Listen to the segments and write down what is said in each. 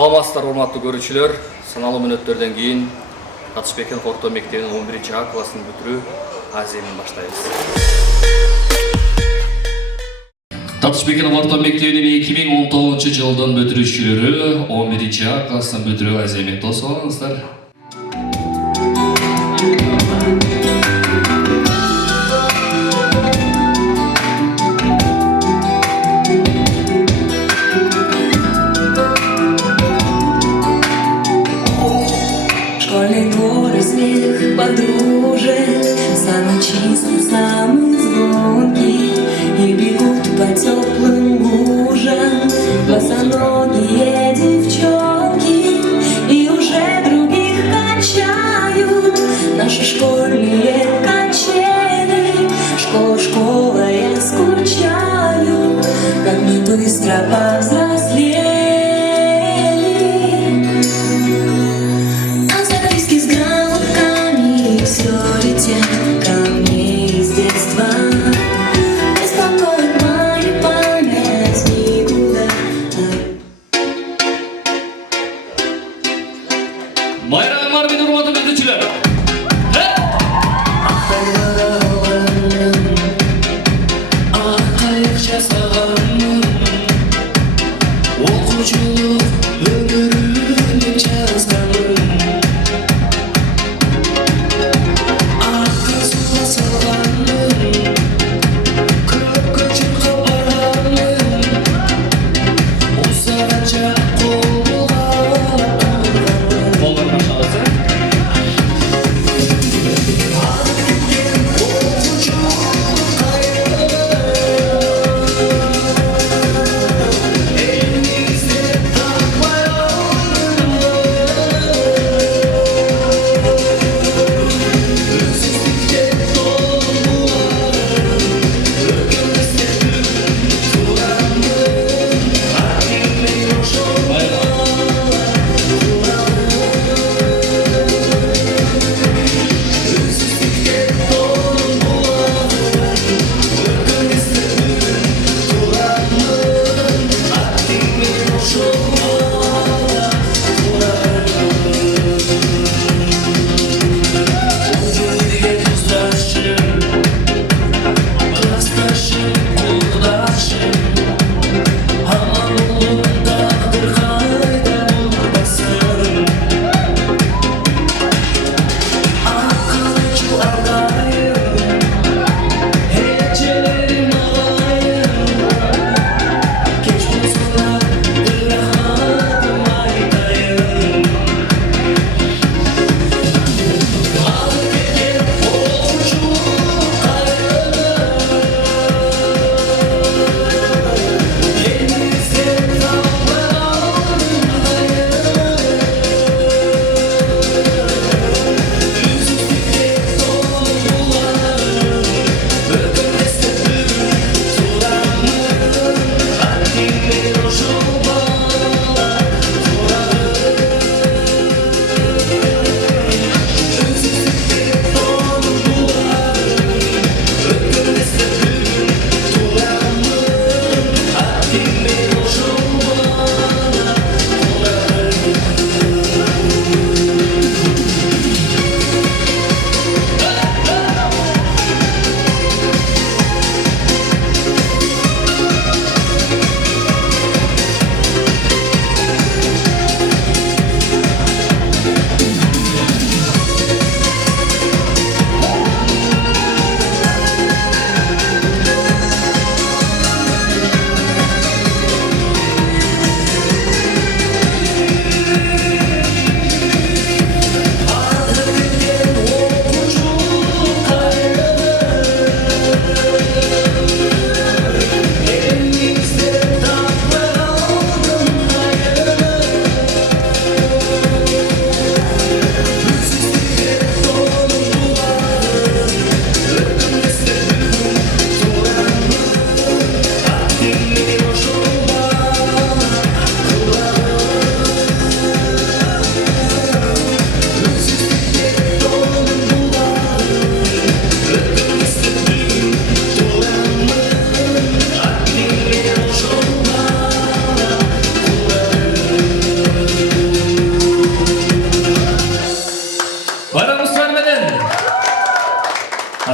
Саламатсыздар, урматтуу көрүүчүлөр. Саналуу мүнөттөрдөн кийин Татышбекенов орто мектебинин 11-А классын бүтүрүү Азияны баштайбыз. Татышбекенов орто мектебинин 2019-жылдын бүтүрүүчүлөрү 11-А классын бүтүрүү Азияны тосуп алыңыздар. Подружек, самый чистый, самый звонкий, и бегут по теплым лужам босоногие девчонки, и уже других качают наши школьные качели. Школа, школа, я скучаю, как мы быстро повзрослели. Bayramlar bir durmadı müdürçüler.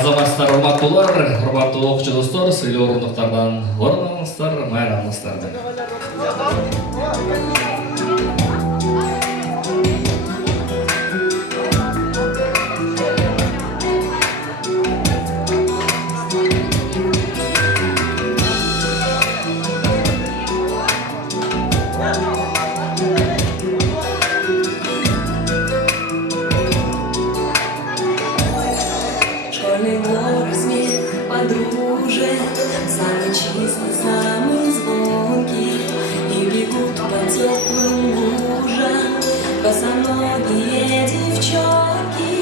Азаматсыздар, урматтуулар, урматтуу окуучу достор, сыйлуу орундуктардан орун алыңыздар, майрамыңыздар. Школьный двор, смех подружек, самый чистый, самый звонкий, и бегут по теплым лужам босоногие девчонки,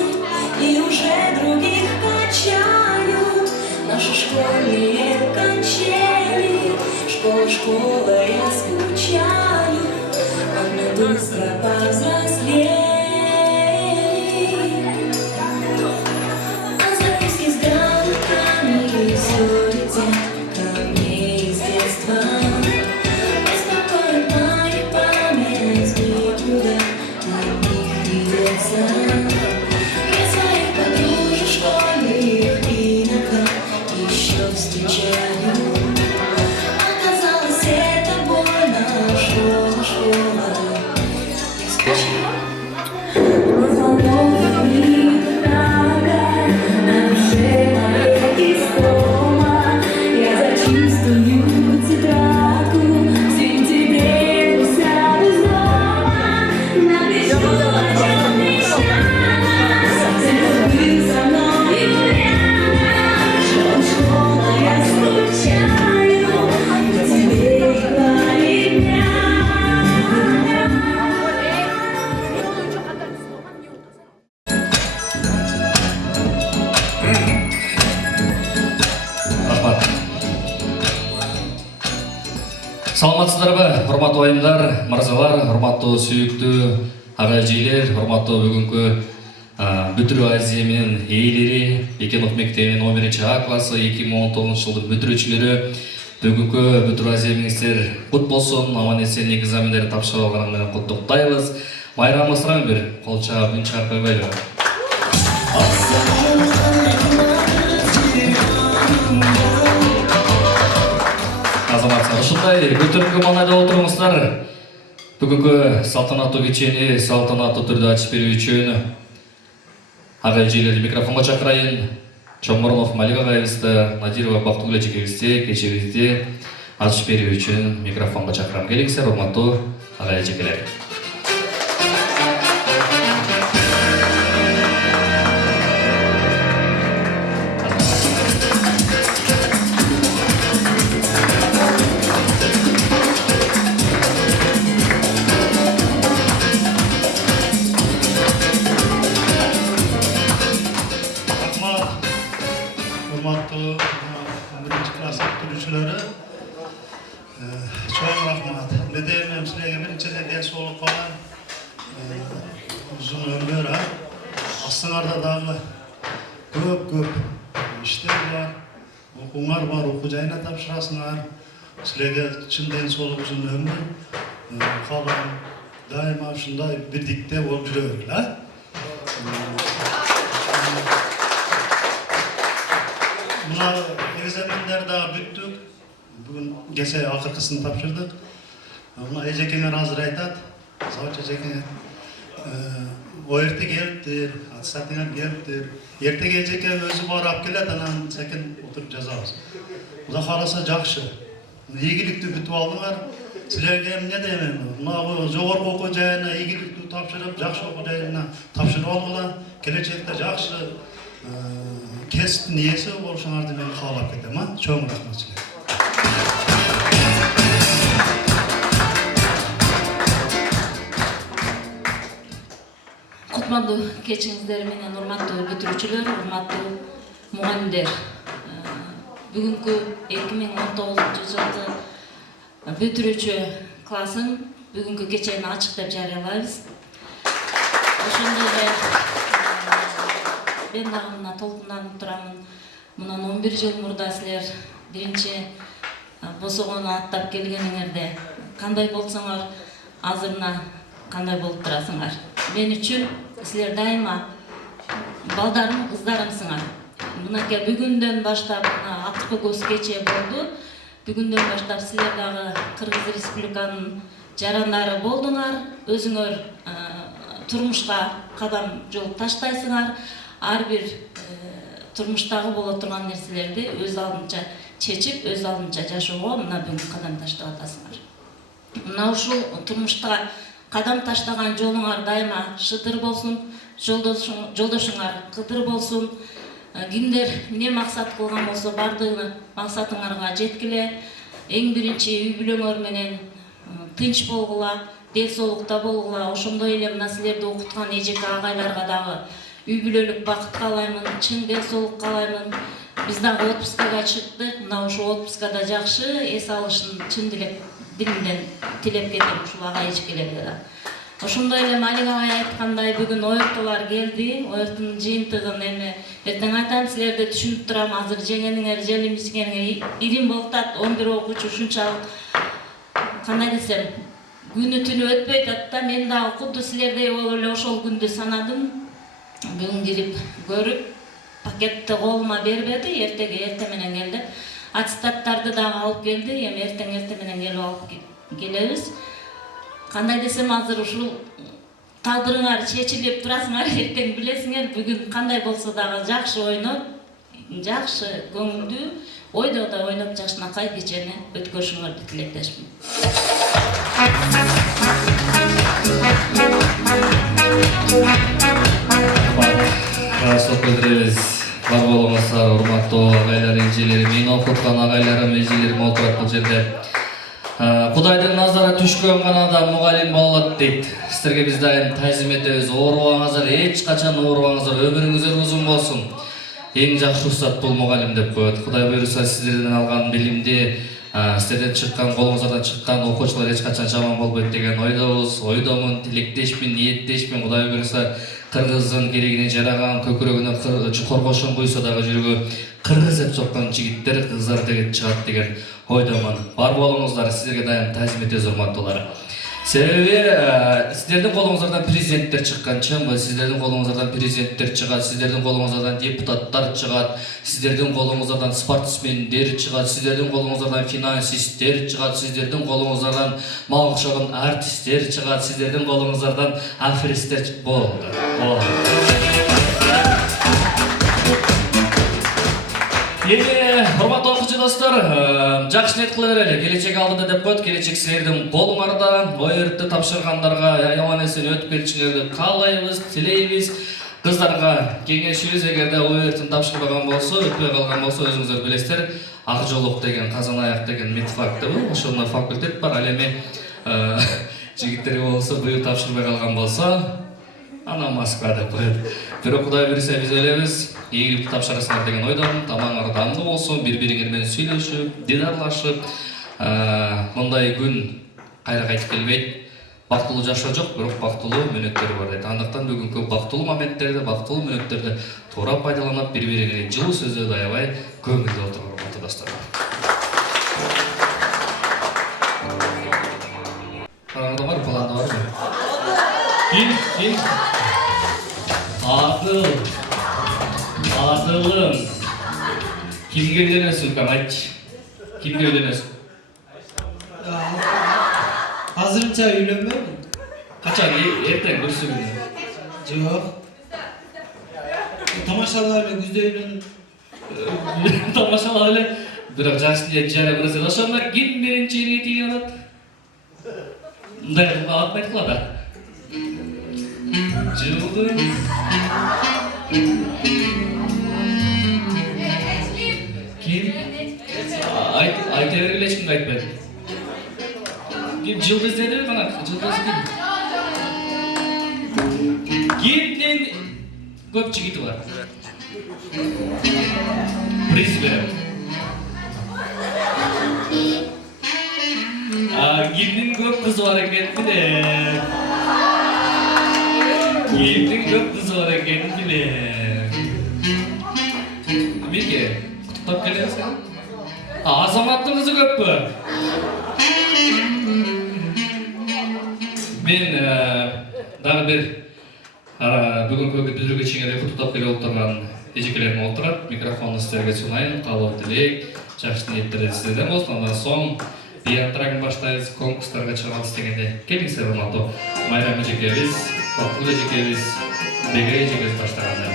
и уже других качают наши школьные кончели. Школа, школа, я скучаю, как мы быстро повзрослели. Саламатсыздарбы, урматтуу айымдар, мырзалар, урматтуу сүйүктүү ага эжелер, урматтуу бүгүнкү бүтүрүү Азия менен ээлери, Бекенов мектебинин 11-А классы 2019-жылдын бүтүрүүчүлөрү, бүгүнкү бүтүрүү Азия мениңиздер кут болсун, аман эсен экзамендерди тапшырып алганы менен куттуктайбыз. Майрамыңызга бир кол чаап, үн чыгарып койбойлу. Азаматсыздар, ушундай көтөрүккө маанайда отуруңуздар. Бүгүнкү салтанаттуу кечени салтанаттуу түрдө ачып берүү үчүн ага эжелерди микрофонго чакырайын. Чоморонов Малик агайыбызды, Надирова Бактыгүл эжекебизди кечебизди ачып берүү үчүн микрофонго чакырам. Келиңиздер, урматтуу ага эжекелер. Урматтуу 11-класс бүтүрүүчүлөрү, чоң рахмат. Медемен силерге биринчиден ден соолук каалайм. Узун өмүр, астыңарда дагы көп иштер бар, окууңар бар, окуу жайына тапшырасыңар. Силерге чын ден соолук, узун өмүр каалайм. Дайыма ушундай бирдикте болуп жүрө бергиле. Мына экзамендер дагы бүттүк. Бүгүн кече акыркысын тапшырдык. Мына эжекеңер азыр айтат. Сауч эжекеңер эрте келиптир, аттестатыңар келиптир. Эртеге эжеке өзү барып алып келет, анан секин отуруп жазабыз. Кудай кааласа жакшы. Ийгиликтүү бүтүп алдыңар. Силерге эмне дейм? Мына жогорку окуу жайына ийгиликтүү тапшырып, жакшы окуу жайына тапшырып алгыла. Келечекте жакшы кесиптин ээси болушуңарды мен каалап кетем. Чоң рахмат силерге. Кутмандуу кечиңиздер менен урматтуу бүтүрүүчүлөр, урматтуу мугалимдер. Бүгүнкү 2019-жылды бүтүрүүчү классын бүгүнкү кечени ачык деп жарыялайбыз. Ошондой эле мен дагы мына толкунданып турамын. Мындан 11 жыл мурда силер биринчи босогону аттап келгениңерде кандай болсоңор, азырына кандай болуп турасыңар. Мен үчүн силер дайыма балдарым, кыздарымсыңар. мынакей бүгүндөн баштап Аттыкы көз кече болду. Бүгүндөн баштап силер дагы Кыргыз Республиканын жарандары болдуңар. Өзүңөр турмушка кадам жол таштайсыңар. Ар бир турмуштагы боло турган нерселерди өз алдынча чечип, өз алдынча жашоого мына бүгүн кадам таштап атасыңар. Мына ушул турмушта кадам таштаган жолуңар дайыма шыдыр болсун, жолдошуңар кыдыр болсун. Кимдер эмне максат кылган болсо бардыгы максатыңарга жеткиле. Эң биринчи үй бүлөңөр менен тынч болгула, дел соолукта болгула. Ошондой эле мына силерди окуткан эжеке агайларга дагы үй бүлөлүк бакыт каалаймын, чын дел соолук каалаймын. Биз дагы отпускага чыктык. Мына ошо отпускада жакшы эс алышын чын дилимден тилеп кетем ушул ага эжекелерге да. Ошондой эле Малик агай айткандай бүгүн оёртуулар келди. Оёртунун жыйынтыгын эми эртең айтам, силерди түшүнүп турам. Азыр жеңениңер, желимисиңерге ирим болуп атат. 11 окуучу ушунчалык кандай десем, күнү түнү өтпөй атат да. Мен дагы кудду силердей болуп эле ошол күндү санадым. Бүгүн кирип көрүп, пакетти колума бербеди. Эрте менен келди. Аттестаттарды дагы алып келди. Эми эрте менен келип алып келебиз. Кандай десем, азыр ушул тагдырыңар чечилип турасыңар, эртең билесиңер. Бүгүн кандай болсо дагы жакшы ойноп, жакшы көңүлдүү ойдо ойноп жакшынакай кечени өткөрүшүңөрдү тилектешмин. Карашылык билдиребиз. Бар болуңуздар, урматтуу агайлар, эжелер, мени окуткан агайларым, эжелерим отурат бул жерде. Кудайдын назары түшкөн гана да мугалим боло алат дейт. Сиздерге биз дайым тазим этебиз. Оорубаңыздар, эч качан оорубаңыздар, өмүрүңүздөр узун болсун. Эң жакшы уруксат бул мугалим деп коет. Кудай буйруса сиздерден алган билимди, сиздерден чыккан, колуңуздардан чыккан окуучулар эч качан жаман болбойт деген ойдобуз. Ойдомун, тилектешмин, ниеттешмин. Кудай буйруса кыргыздын керегине жараган, көкүрөгүнө коргошон куйса дагы жүрөгү кыргыз деп соккон жигиттер, кыздар деген чыгат деген ойдомун. Бар болуңуздар, сиздерге дайым тазим этебиз, урматтуулар. Себеби сиздердин колуңуздардан президенттер чыккан, чынбы? Сиздердин колуңуздардан президенттер чыгат, сиздердин колуңуздардан депутаттар чыгат, сиздердин колуңуздардан спортсмендер чыгат, сиздердин колуңуздардан финансисттер чыгат, сиздердин колуңуздардан мага окшогон артисттер чыгат, сиздердин колуңуздардан аферисттер болду. Урматтуу окуучу достор, жакшы ниет кыла берели. Келечек алдыда деп коет, келечек силердин колуңарда. ОЕРТти тапшыргандарга аман эсен өтүп кетишиңерди каалайбыз, тилейбиз. Кыздарга кеңешибиз, эгерде ОЕРТин тапшырбаган болсо, өтпөй калган болсо, өзүңүздөр билесиздер, ак жолук деген, казан аяк деген медфакты бул. Ошондой факультет бар. Ал эми жигиттер болсо, быйыл тапшырбай калган болсо, ана Москва деп коет. Бирок Кудай буйруса биз ойлойбуз, ийгиликти тапшырасыңар деген ойдомун. Тамаңар дамдуу болсун, бири-бириңер менен сүйлөшүп, дидарлашып, мындай күн кайра кайтып келбейт. Бактылуу жашоо жок, бирок бактылуу мүнөттөр бар дейт. Андыктан бүгүнкү бактылуу моменттерди, бактылуу мүнөттөрдү туура пайдаланып, бири-бириңерге жылуу сөздөрдү аябай көңүлдүү отуруңар, урматтуу достор. Караңда бар, баланда барбы? Ким? Адылым. Kimге үйленесің, кам айтшы? Kimге үйленесің? Азырынча үйлөнбөймүн. Качан, эртең бүрсү күнү? Жок. Тамашалап эле күздө үйлөнүп. Тамашалап эле, бирок жакшы ниет жара берсе, ошондо ким биринчи ирге тийген алат? Мындай кылып атпайт кыла да. Жылдың ким? Айта бергиле, эч кимге айтпайт. Ким жылдыз деди, кана жылдыз ким? Кимдин көп жигити бар? Приз берем. Кимдин көп кызы бар экен билем. Кимдин көп кызы бар экен билем. Меке, куттуктап келесиң? Азаматтын кызы көппү? Мен дагы бир бүгүнкү бүтүргө чейин куттуктап келип отурган эжекелерим отурат, микрофонду силерге сунайын, каалоо тилек, жакшы ниеттер сиздерден болсун. Андан соң биатрагын баштайбыз, конкурстарга чыгабыз дегенде. Келиңиздер урматтуу Майрам эжекебиз, Бакуль эжекебиз, Беге эжекебиз баштаганда.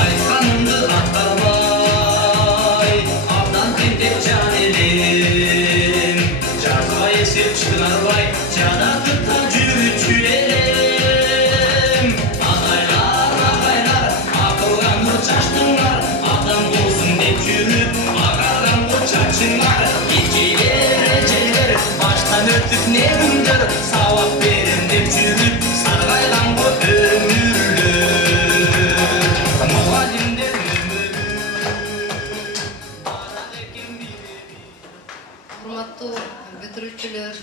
Айтқанымды ақтармай, абдан тентек жан елем, жазға есеп шығармай, жадатып та жүруші елем. Ағайлар, ақылған нұр шаштыңдар, адам болсын деп жүріп, ағарған нұр шашыңдар. Ежелер, баштан өтіп не күндер, сауап берем деп жүріп, сарғайған бұл өмірлер. Урматтуу бүтүрүүчүлөр,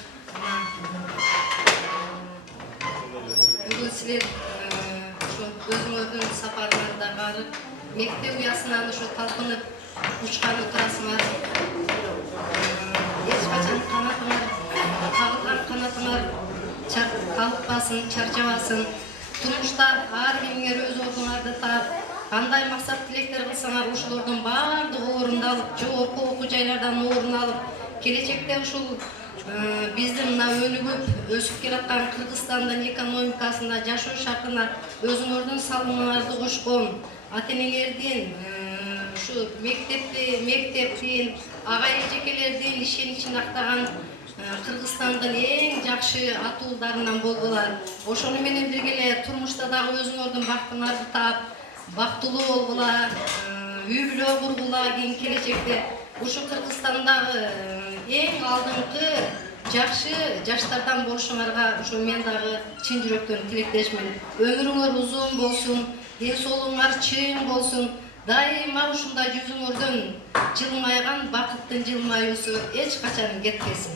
бүгүн силер ошо өзүңөрдүн сапарыңарда барып, мектеп уясынан ошо талпынып учкан отурасыңар. Эч качан кагылган канатыңар калыкпасын, чарчабасын. Турмушта ар бириңер өз ордуңарды таап, кандай максат тилектер кылсаңар, ошолордун баардыгы орундалып, жогорку окуу жайлардан орун алып, келечекте ушул биздин мына өнүгүп өсүп келаткан Кыргызстандын экономикасында жашоо шартына өзүңөрдүн салымыңарды кошкон ата-энеңердин, ушу мектептин, агай эжекелердин ишеничин актаган Кыргызстандын эң жакшы атуулдарынан болгула. Ошону менен бирге эле турмушта дагы өзүңөрдүн бактыңарды таап, бактылуу болгула, үй бүлө кургула. Кийин келечекте ушу Кыргызстандагы эң алдыңкы жакшы жаштардан болушуңарга ошо мен дагы чын жүрөктөн тилектешмин. Өмүрүңөр узун болсун, ден соолугуңар чың болсун. Дайыма ушундай жүзүңөрдөн жылмайган бакыттын жылмаюусу эч качан кетпесин.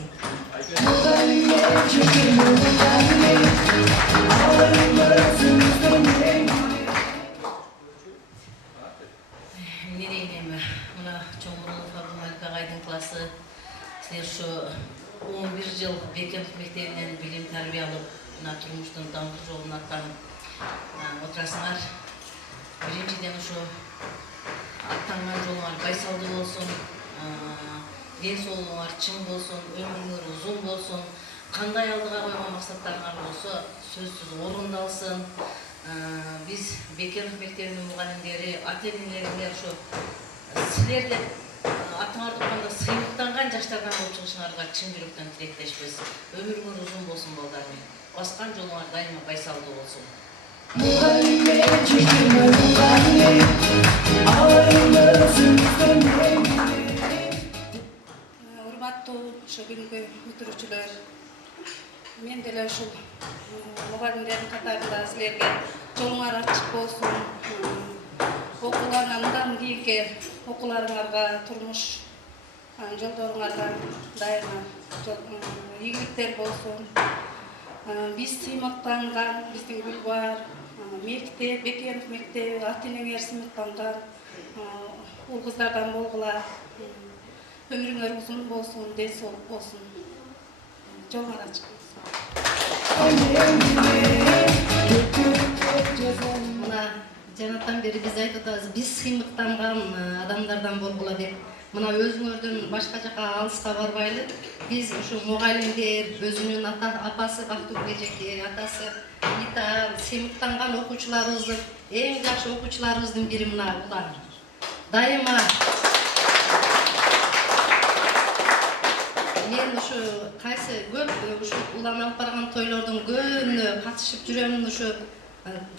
Не дейін эми, мына Чоңгурулов Абдумалик агайдын классы силер ушу 11 жыл Бекенов мектебинен билим тарбия алып, мына турмуштун даңкы жолун аттанып отурасыңар. Биринчиден ушу аттанган жолуңар байсалдуу болсун, ден соолугуңар чың болсун, өмүрүңөр узун болсун, кандай алдыга койгон максаттарыңар болсо сөзсүз орундалсын. Биз Бекенов мектебинин мугалимдери, ата-энелериңер ушу силерде атыңарды койгондо сыймыктанган жаштардан болуп чыгышыңарга чын жүрөктөн тилектешпиз. Өмүрүңөр узун болсун балдарым. Баскан жолуңар дайыма байсалдуу болсун. Урматтуу ошо бүгүнкү бүтүрүүчүлөр, мен деле ушул мугалимдердин катарында силерге жолуңар ачык болсун, окууларыңа мындан кийинки окууларыңарга, турмуш жолдоруңарга дайыма ийгиликтер болсун. Биз сыймыктанган, биздин Гүлбар мектеп, Бекенов мектеби, ата-энеңер сыймыктанган ул кыздардан болгула. Өмүрүңөр узун болсун, ден соолук болсун. Жолуңар ачык болсун. Мына жанаттан бери биз айтып атабыз, биз сыймыктанган адамдардан болгула деп. Мына өзүңөрдүн башка жака алыска барбайлы. Биз ушу мугалимдер, өзүнүн апасы Бактыгүл эжеке, атасы Ита, сыймыктанган окуучуларыбыздын, эң жакшы окуучуларыбыздын бири мына Улан. Дайыма мен ушу кайсы көп ушу Улан алып барган тойлордун көбүнө катышып жүрөм. Ушу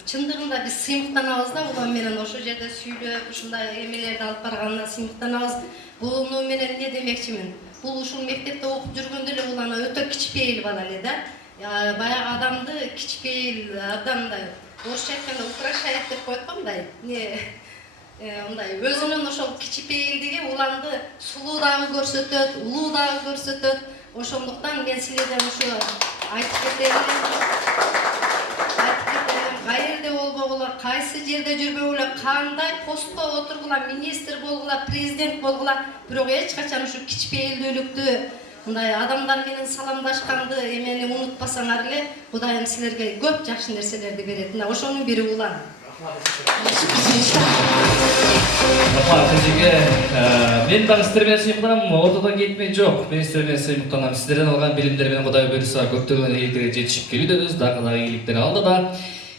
чындыгында биз сыймыктанабыз да, Улан менен ошол жерде сүйлөп, ушундай эмелерди алып барганына сыймыктанабыз. Буну менен не демекчимин? Бул ушул мектепте окуп жүргөндө эле Улан өтө кичпейил бала эле да. Баягы адамды кичпейил, абдандай орусча айтканда украшает деп коет го мындай. Мындай өзүнүн ошол кичпейилдиги Уланды сулуу дагы көрсөтөт, улуу дагы көрсөтөт. Ошондуктан мен силерден ушу айтып кетем. Кайерде болбогула, кайсы жерде жүрбөгүлө, кандай постто отургула, министр болгула, президент болгула, бирок эч качан ушу кичпейилдүүлүктү мындай адамдар менен саламдашканды эмени унутпасаңар эле Кудайым силерге көп жакшы нерселерди берет. Мына ошонун бири улан. Рахмат эжеге. Мен дагы сиздер менен сыймыктанам, ортодон кетмей жок. Мен сиздер менен сыймыктанам. Сиздерден алган билимдер менен Кудай буйруса көптөгөн ийгиликтерге жетишип келүүбүз, дагы ийгиликтер алды да.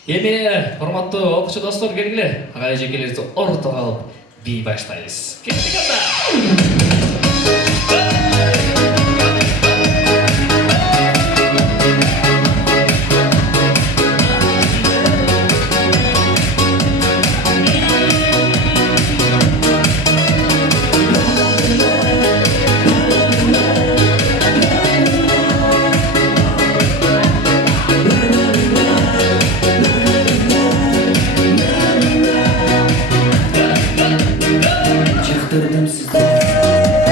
Эми урматтуу окуучу достор, келгиле. Ага эжекелерди ортого алып бий баштайбыз. Кеттик анда. Жактырдым сизди.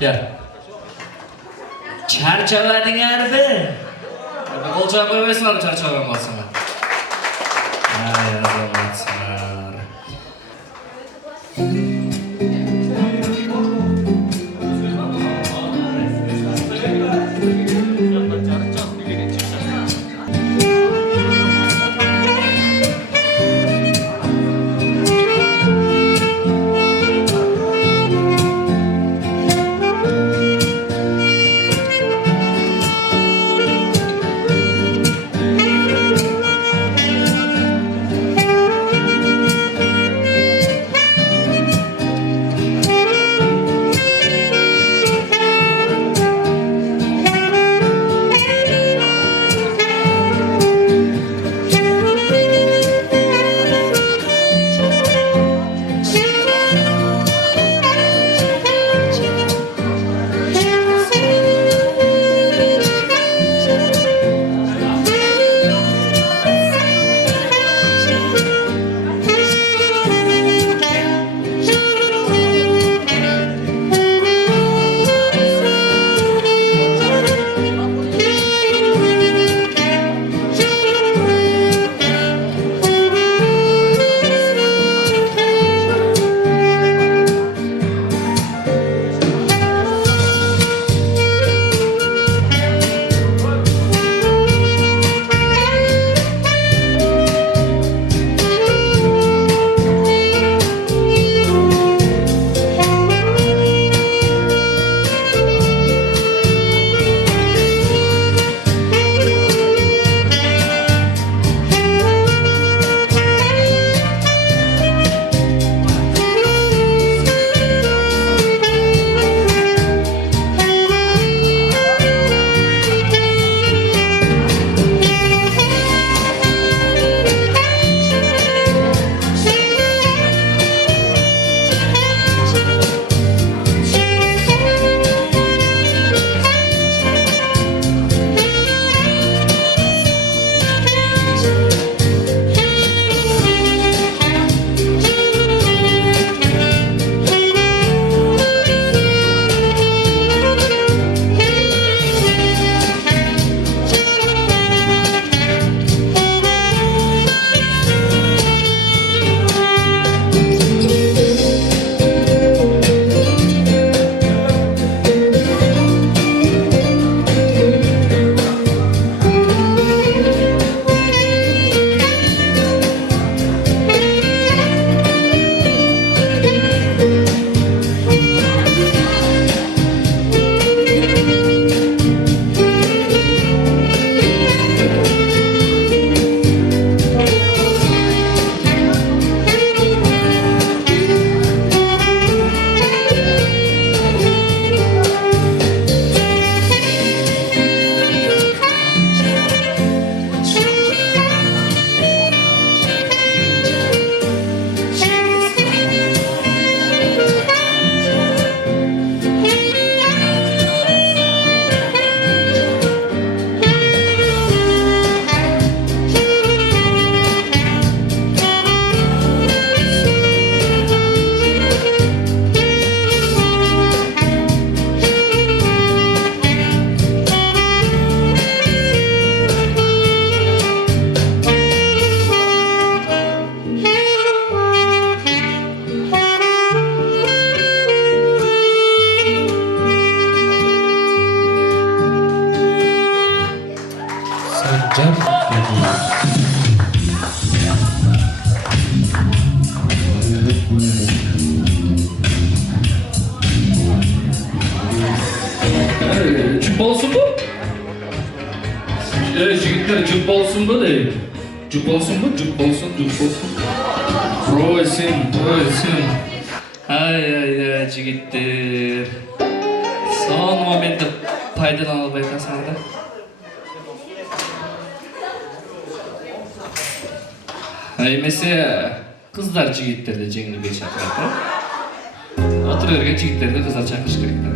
Ya. Çarçabadinglar be. Kol çabuk koymasınlar çarçaban basına. Ay azamatsınlar. Cüp olsun bu? Jigitler cüp olsun bu değil. Cüp olsun bu, cüp olsun, cüp olsun. Proysun, proysun. Ay jigitler. Son momentte faydalanıp aytasınlar da. Mesela kızlar jigitlerdi jengil bey çakırdı. Oturuyorken jigitlerdi kızlar çakırış kerekti.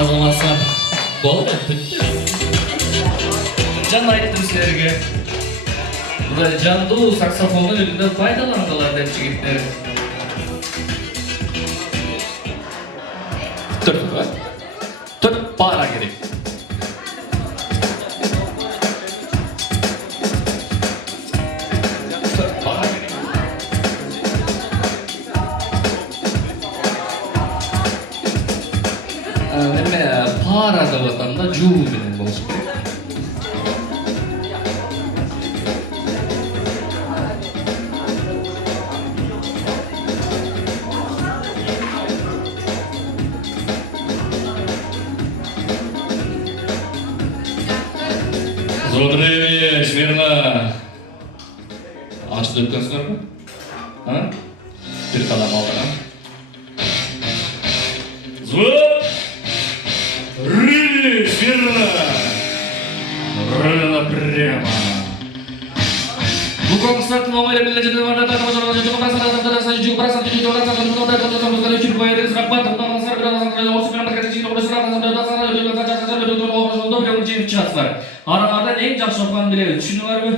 Azamazsan болды, бүтті. Жан айттым сілерге. Бұда жанду саксофонның үлінде пайдаланғылар деп жігіттер. Төрт пара керек. Пара деп атамда жуу менен болуш керек. Добрый смирно. Ачып өткөнсүңөр бу? Бир кадам алдыга. Звук! Рыли, смирно! Рыли прямо. Буквально старт новой лебедя, где можно так можно уже бросать, Аралардан ең жақсы оқыған біледі, түсіні бар бі?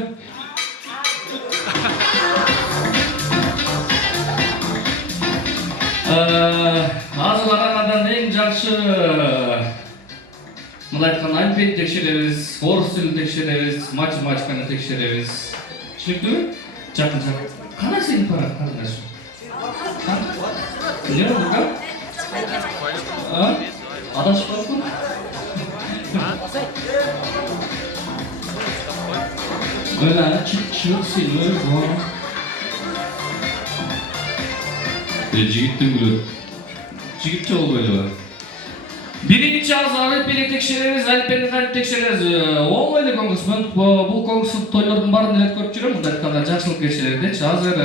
Азылағандардан ең жақсы Мұны айтқан альпен текшеребіз, орыс тілін текшеребіз, математиканы текшеребіз. Түсінікті бі? Жақын. Қана сені парақ қарындаш? Не болды қа? Адашып барып қой? Öyle çık silver var. Jigittim gülü. Jigitçi ol böyle var. Birinci azarı bile tekşereriz, alpeni tekşereriz. Olmaydı kongressmen. Bu kongressmen toylardan barın nelet көріп жүрем. Мұнда айтқанда жақсылық кешелерде. Азыр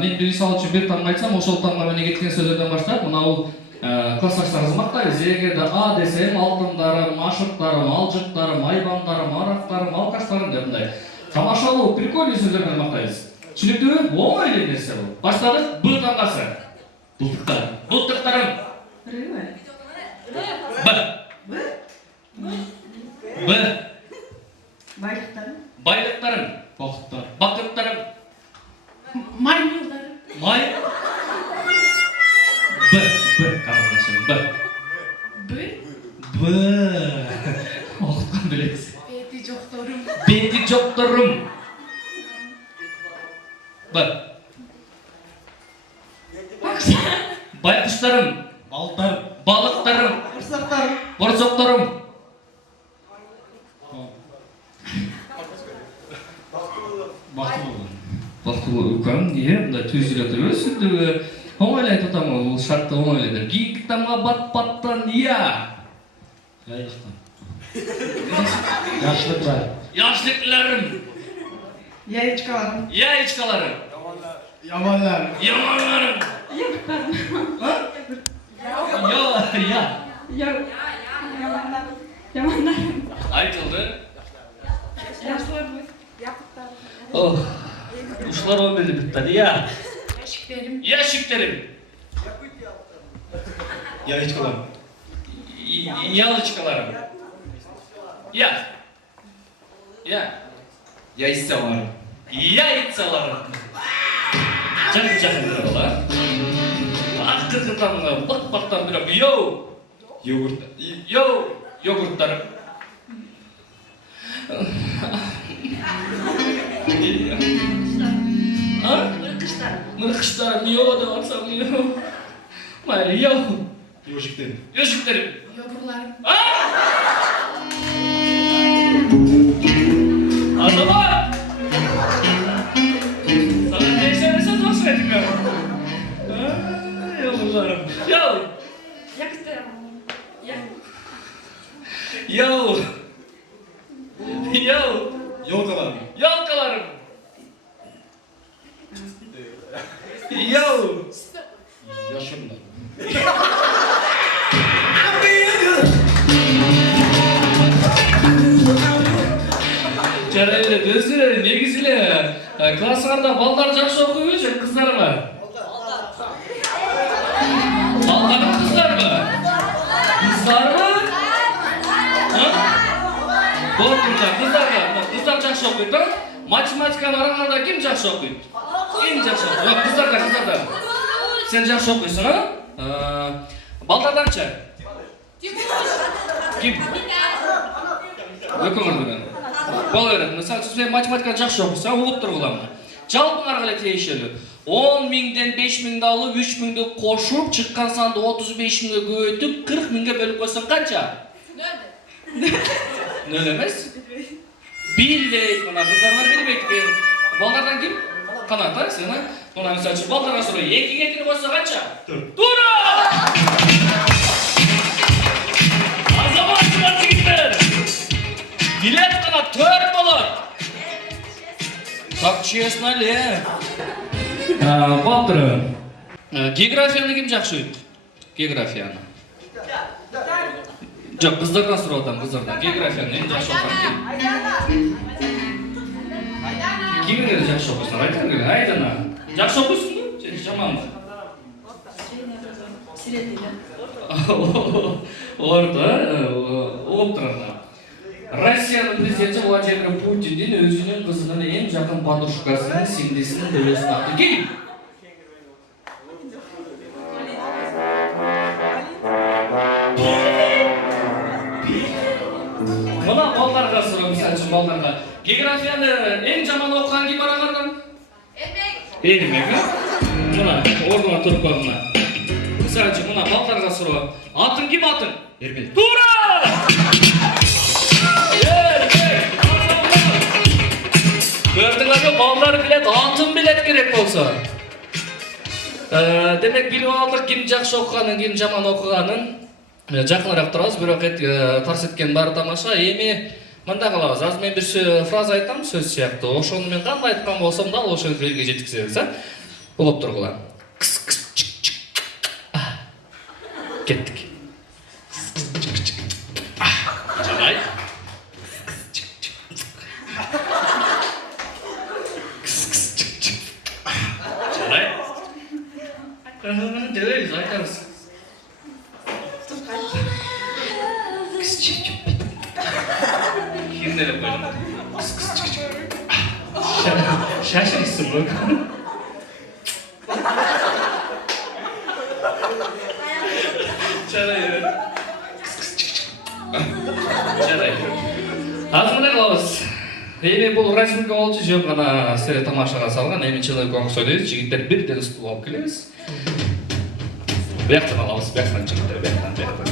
мен бір мысал үшін бір таңға айтсам, ошол таңға мене кеткен сөздерден баштап, мынау классташтарыңыз мақтайды. Егерде А десем, алтындарым, ашықтарым, алжықтарым, айбандарым, арақтарым, алқаштарым деп мындай. Тамашалуу, прикольный сөздермен мақтайбыз. Түсінікті бе? Оңай нәрсе бұл. Баштадық Б таңғасы. Бұлттықтарым. Б. Байлықтарым. Бақыттарым. Маймылдарым. Б. Қарындашым. Б. Оқытқан білесіз. Беті жоқтарым. Б. Байқұштарым. Балықтарым. Борсоқтарым. Бақты бол. Үкам, не? Бұнда төзілетіп өсінді. Оңайлай тұтамы, бұл шартты оңайлайды. Гейіктамға бат-баттан, иә. Яйықтан. Yaşlıklarım. Yayiçkalarım. Yamanlarım. Yamanlarım. Aytıldı. Oh. Uşlar 11'de bitti. Ya. Yaşıklarım. Yayiçkalarım. Yalıçkalarım. Яйцаларым. Жақын тұрғалар. Аққырқытамға бақ-бақтан біріп, йогурттарым. Мырқыштарым, йо да барсам, йо. Майлы, йо. Йожиктерім. Йогурларым. Azamar! Sana değişen olsaydık ya. Yavrularım. Yolkalarım. Yaşımlar. Жарайды, өздері негізілі классыңарда балдар жақсы оқып өші, қыздар бар. Kızlar жақсы оқиды. Математиканы араңарда кім жақсы оқиды? Кім жақсы оқиды? Yok, kızlar da. Sen жақсы оқисың, ha? Балдарданча? Кім? Өкіңірден. Бала береді. Мысалы, сен математиканы жақсы оқисың, ұлып тұр ғыламын. Жалпыңар қалай тиешелі. 10 миңден 5 миңді алып, 3 миңді қошып, шыққан санды 35 миңге көйтіп, 40 миңге бөліп қойсын қанша? Нөл емес? Білбейді, мұна қыздармар білбейді. Балдардан кім? Қанат, а? Сен, а? Мұна мысал үшін, балдарға сұрай, 2-ге тіні қойса қанша? Тура! Азаматшылар жігіттер! Билет қана 4 болады. Так честно ли? Балтыры, географияны кім жақсы өйді? Географияны. Жоқ, қыздардан сұрау адам, қыздардан. Географияны ең жақсы оқыған кім? Кімдер жақсы оқысын? Айтқан келі, Айдана. Жақсы оқысын ба? Және жаман ба? Орда, оғып тұрғанда. Россияның президенті Владимир Путиннен өзінің қызының ең жақын подружкасының сіңлісінің дөйесін аты келіп. Мұна балдарға сұрау, мысал үшін балдарға. Географияны ең жаман оқыған кім арағардан? Ермек, а? Мұна, орнына тұрып қойғына. Мысал үшін мұна балдарға сұрау. Атын кім атын? Ермек. Тура! Gördüğünüz ballar bilet, атын bilet gerek olsa. Demek bilip aldık kim жақсы оқығанын, kim жаман оқығанын. Жақынырақ тұрабыз, бір уақыт тарс еткен бар тамаша. Эми мында қалабыз. Аз мен бір фраза айтам, сөз сияқты. Ошоны мен қандай айтқан болсам да, ошоны елге жеткіземіз, а? Болып тұрғыла. Кеттік. Жарай. Дәуеліз айтамыз. Кімдері қойдым? Шашырысың ғой. Жарай. Жарай. Азмына қалабыз. Эми бұл республика болчу жоқ ғана сері тамашаға салған. Эми человек конкурс ойдайыз. Жігіттер бірден стул алып келеміз. Бияқтан алабыз, бияқтан жігіттер, бияқтан.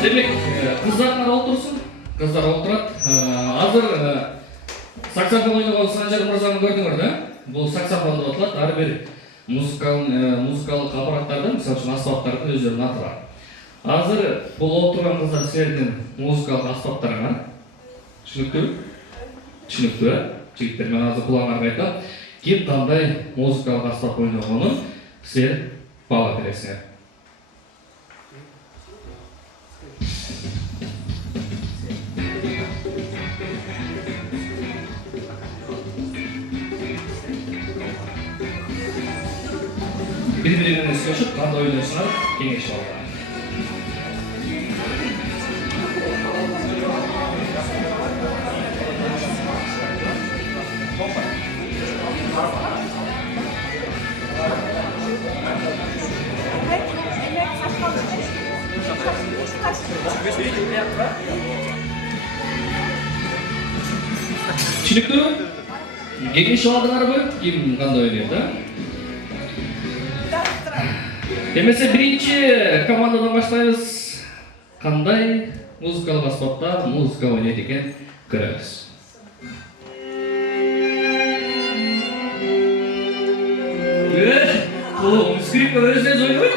Демек, қыздар отырсын, қыздар отырады. Азыр саксофон ойнаған Санжар Мырзаны көрдіңдер, да? Бұл саксофонды отылады, әрбір музыкалық аппараттарды, мысалы үшін аспаптардың өздерінің аты бар. Азыр бұл отырған қыздар сіздердің музыкалық аспаптарға түсінікті? Түсінікті, жігіттер, мен азыр құлағына айтам. Кеп қандай музыкалық аспап ойнағанын сіздер бала бересіңдер. Bir-birine söyleyip kanda oynuyorsunlar, kengеш alırlar. Түсінікті? Кеңеш алдыңар ба? Кім қандай ойнайды, да? Демесе бірінші командадан баштайбыз. Қандай музыкалық аспапта музыка ойнайды екен көреміз. Бұл скрипка өзінен ойнайды?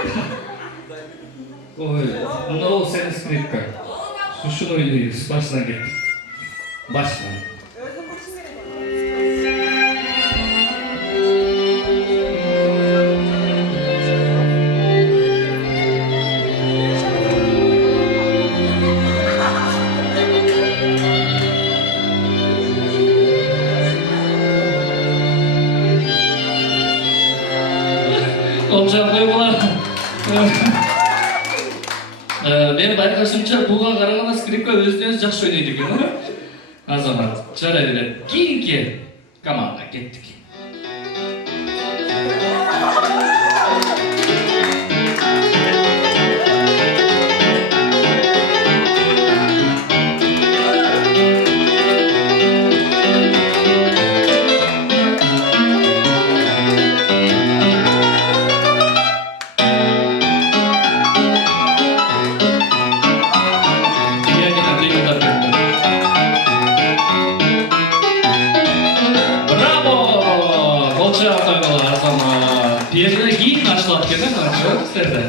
Ой, мұнда ол сәні скрипка. Шын ойнайыз, башынан кеттік. Башынан. Мен байкашымча буга караганда скрипка өзүнөн өзү жакшы ойнойт экен. Азамат, жарай берет. Кийинки команда кеттик. Кейін ашылады екен, сіздерді.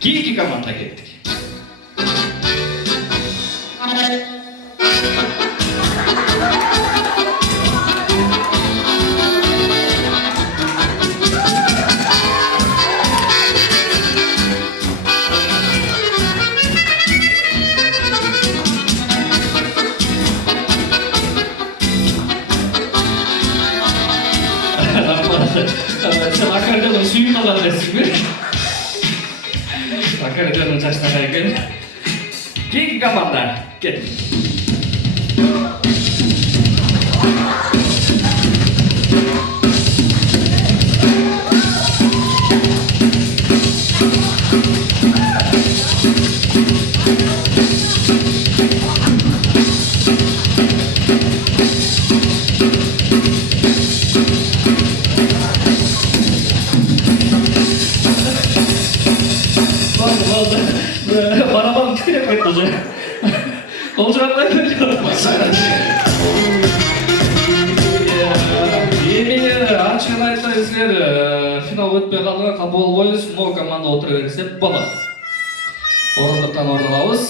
Кейінгі команда кеттік. Sen akardiyonun suyunu alabilirsin mi? Akardiyonun saçlarına gel. Кейінгі команда кеттік. Барабан тükürek etti hocam. Olacaklar böyle. Емені ачығын айтсаңыздар, финал өтпей қалдыға қабыл ойыз, но команда отыра берсе болады. Орындықтан орын алабыз.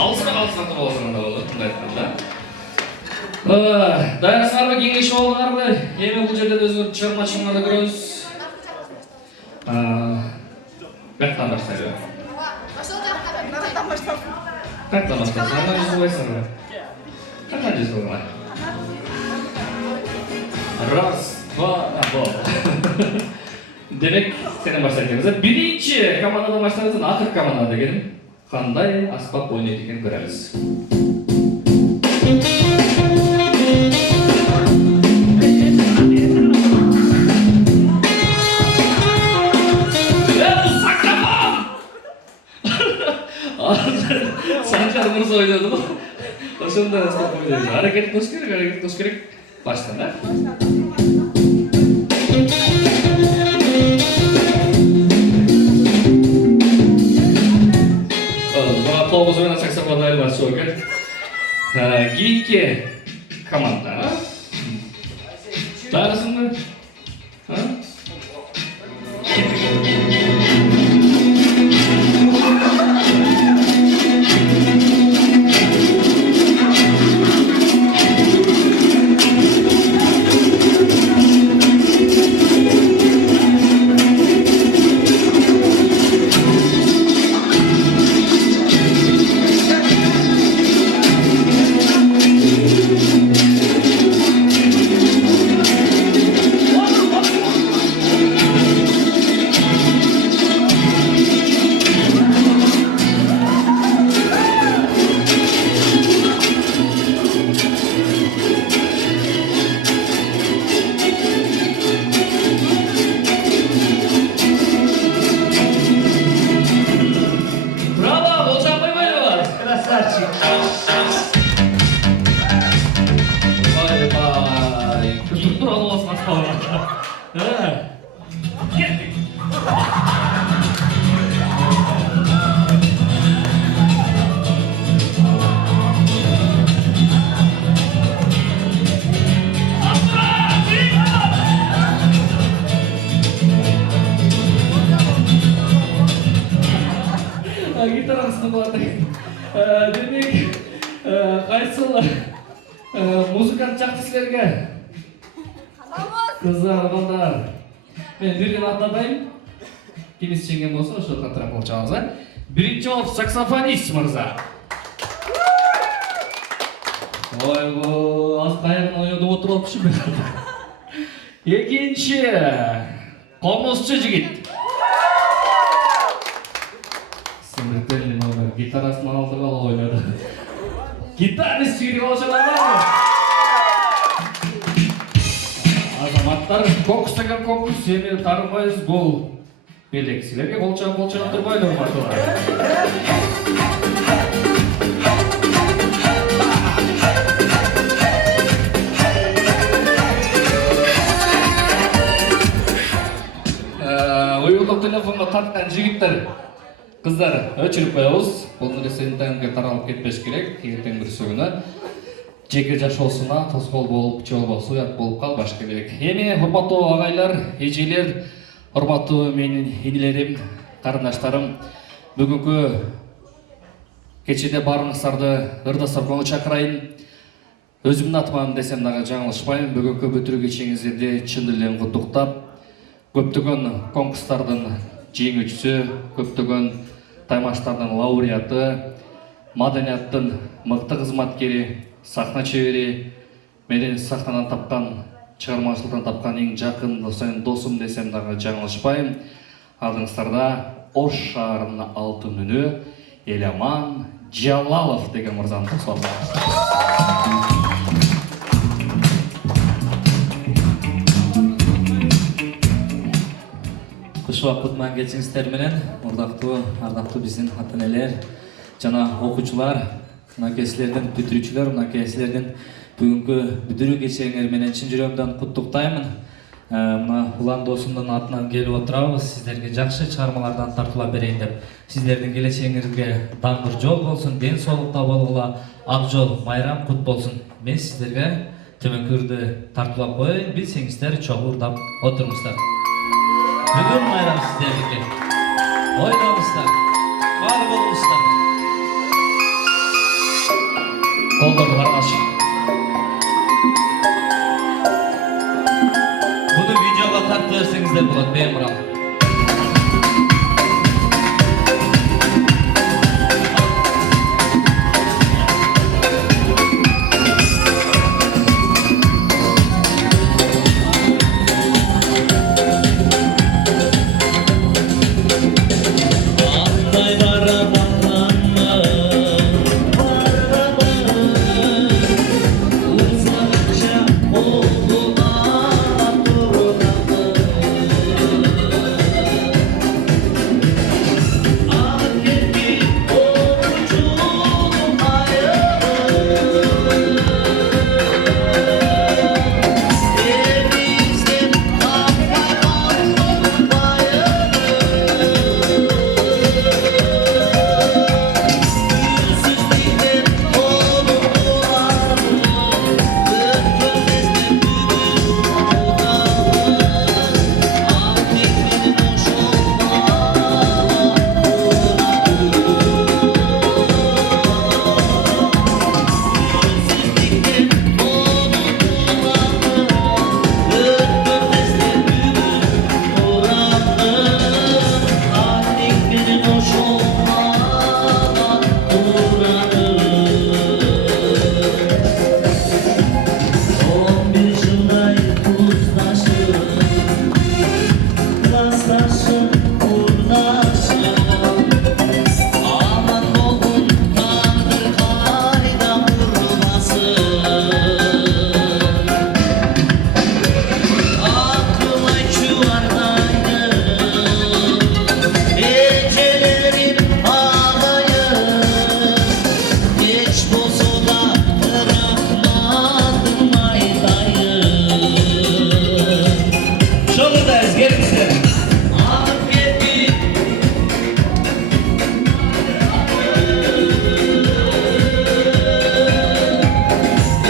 Алсырап болсаң да болады, бұндай айтқанда. Дайырсыңар ма, кеңешіп алдыңар ма? Емен бұл жерден өзіңір шығармашылығына көреміз. Қаяқтан бастайды? Қаяқтан бастайды? Қаяқтан жүзі қойсың ба? Қаяқтан жүзі қойма? Раз, два, бол. Демек, сенен бастайды. Бірінші командадан бастайын, ақыр командада келін. Қандай аспап ойнайды екен көреміз. Санжар Мырза ойнады ма? Ошондай аспап ойнайды. Әрекет қош керек. Баштан, да? Қолымыз ойнан саксофон айырмасы сол екен. Кейінгі команда. Дайырсың ба? Kettik. Гитарасына болатын. Демек, қайсыл музыкант жақсы сілерге? Қыздар, балдар. Мен бірден атадайым. Кемес жеңген болса, ошо қатырақ ол чағыз. Бірінші саксофонист мырза. Ойбу, аз қайығын ойнауды отырып алыпшы мен. Екінші, қомысшы жігіт. Смертельный номер. Гитарасын алдырғалы ойнады. Гитарист жігіт қолшалардан. Азаматтар, кокстаған конкурс, емел тарымайыз бұл. Белек, сілерге қолшаған тұрмайды ұрматылар. Ойылдық телефонға тартқан жігіттер, қыздар, өчіріп қойауыз. Бұл нәрсенің тәңге таралып кетпеш керек. Ертең бір сөгіні жеке жашосына тосқол болып, жол басу ят болып қалбаш керек. Еме, ұрмату ағайлар, ежелер, ұрмату менің енелерім, қарындаштарым, бүгінгі кешеде барыңыздарды ырдастар көңіл шақырайын. Өзімнің атыман десем дағы жаңылышпайын. Бүгінгі бүтірі кешеңіздерде шындылен құттықтап, көптеген конкурстардың жеңушісі, көптеген таймаштардың лауреаты, маданияттың мықты қызматкері, сахна шебері, менен сахнадан тапқан, шығармашылықтан тапқан ең жақын досым десем дағы жаңылышпайын. Алдыңыздарда Ош шаарынын алтын үнү Еламан Жалалов деген мырзаны қосып Құш вақыт мән келсеңіздер менен, ардақты біздің ата-энелер, жана оқучылар, мынакесілерден бүтүрүүчүлөр, мынакесілерден бүгүнкү бүтүрүү кечеңер менен чын жүрөгүмдөн куттуктаймын. Мына улан досумдун атынан келип отурабыз, сиздерге жакшы чыгармалардан тартыла берейин деп. Сиздердин келечегиңерге даңгыр жол болсун, ден соолукта болгула, ак жол, майрам кут болсун. Мен сиздерге төмөнкүрдү тартылап коеюн, билсеңиздер чогуу урдап отурмуздар. Бүгін майрам сіздердікі. Ойнаңыздар, бар болыңыздар. Қолдарды қарғаш. Бұны видеоға тартып берсеңіздер болады, бейім ұрам. Жолдайız, gelmişler. Alıp gitti.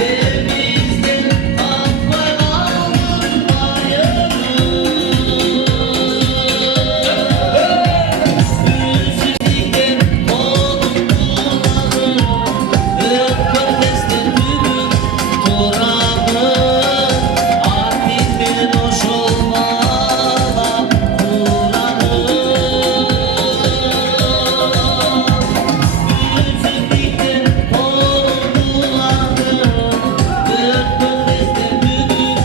Elimizden atmay aldım ayını. Ünsüzlükten oldum buladım. Öpür destek bugün toramı. Artimden hoş olmadan bulanım. Ünsüzlükten oldum buladım. Öpür destek bugün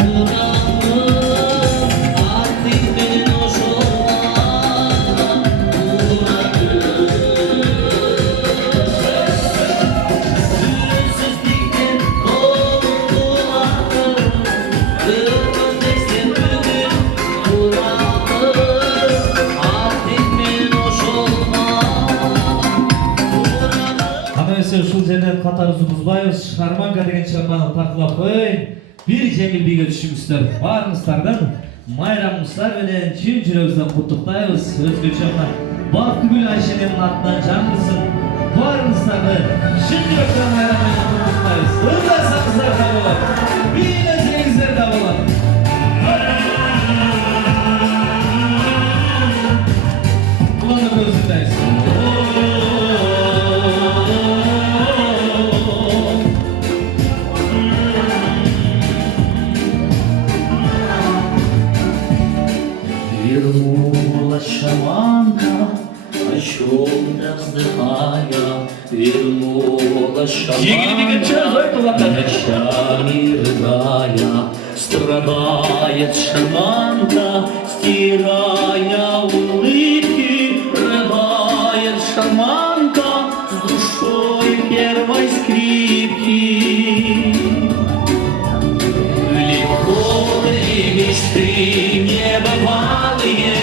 toramı. Artimden hoş olmadan Ünsüzlükten oldum buladım. Öpür destek bugün toramı. Artimden hoş olmadan Hamesi ушул жерден катарыбызды бузбайбыз. Шарманка деген чыгарманы такылап коеюн. Бир жеңил биге түшүңүздөр. Баарыңыздардан майрамыңыздар менен чын жүрөгүбүздөн куттуктайбыз. Өзгөчө мына Бактыгүл Айшенин атынан жаңырсын. Баарыңыздарды чын жүрөктөн майрам менен куттуктайбыз. Ырдасаңыздар да болот. Бийлесеңиздер да болот. Уланы көзүндайсыз. Вернулась шаманка, о чем вздыхая. Вернулась шаманка, ночами рыдая. Страдает шаманка, стирая улыбки. Рыдает шаманка с душой первой скрипки. Легко ли мечты небывалые,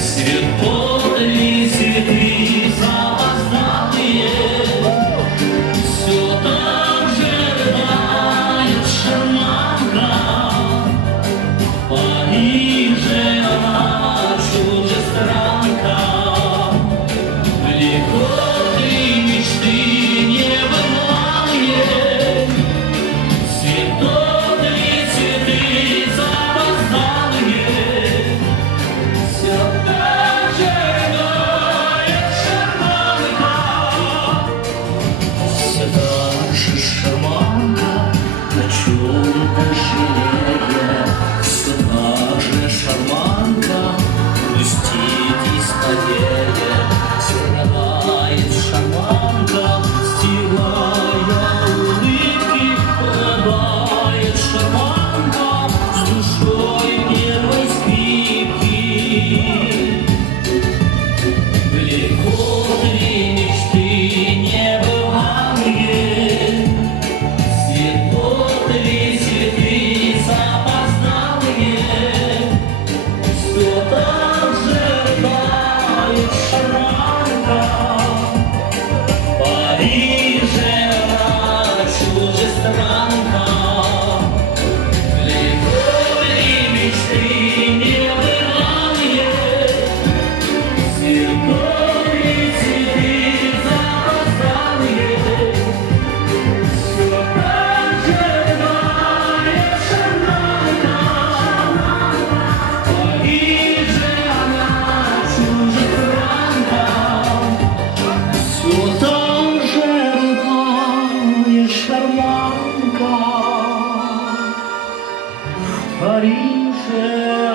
светло ли цветы запоздалые, все так же рыдает шаманка, в Париже она чужестранка. Легко ли мечты небывалые, цветут ли цветы запоздалые, все так же рыдает шарманка, все так же шарманка на чем-то жалеет, все так же шарманка грустит и стареет, все рыдает шарманка, стирая улыбки, рыдает шарманка с душой первой скрипки. Далеко ли мечты небывалые, светло ли цветы запоздалые, все так же рыдает шарманка, в Париже она чужестранка. Далеко ли мечты небывалые, светло ли цветы запоздалые, все так же рыдает шарманка, в Париже она чужестранка. Все так же рыдает шарманка, в Париже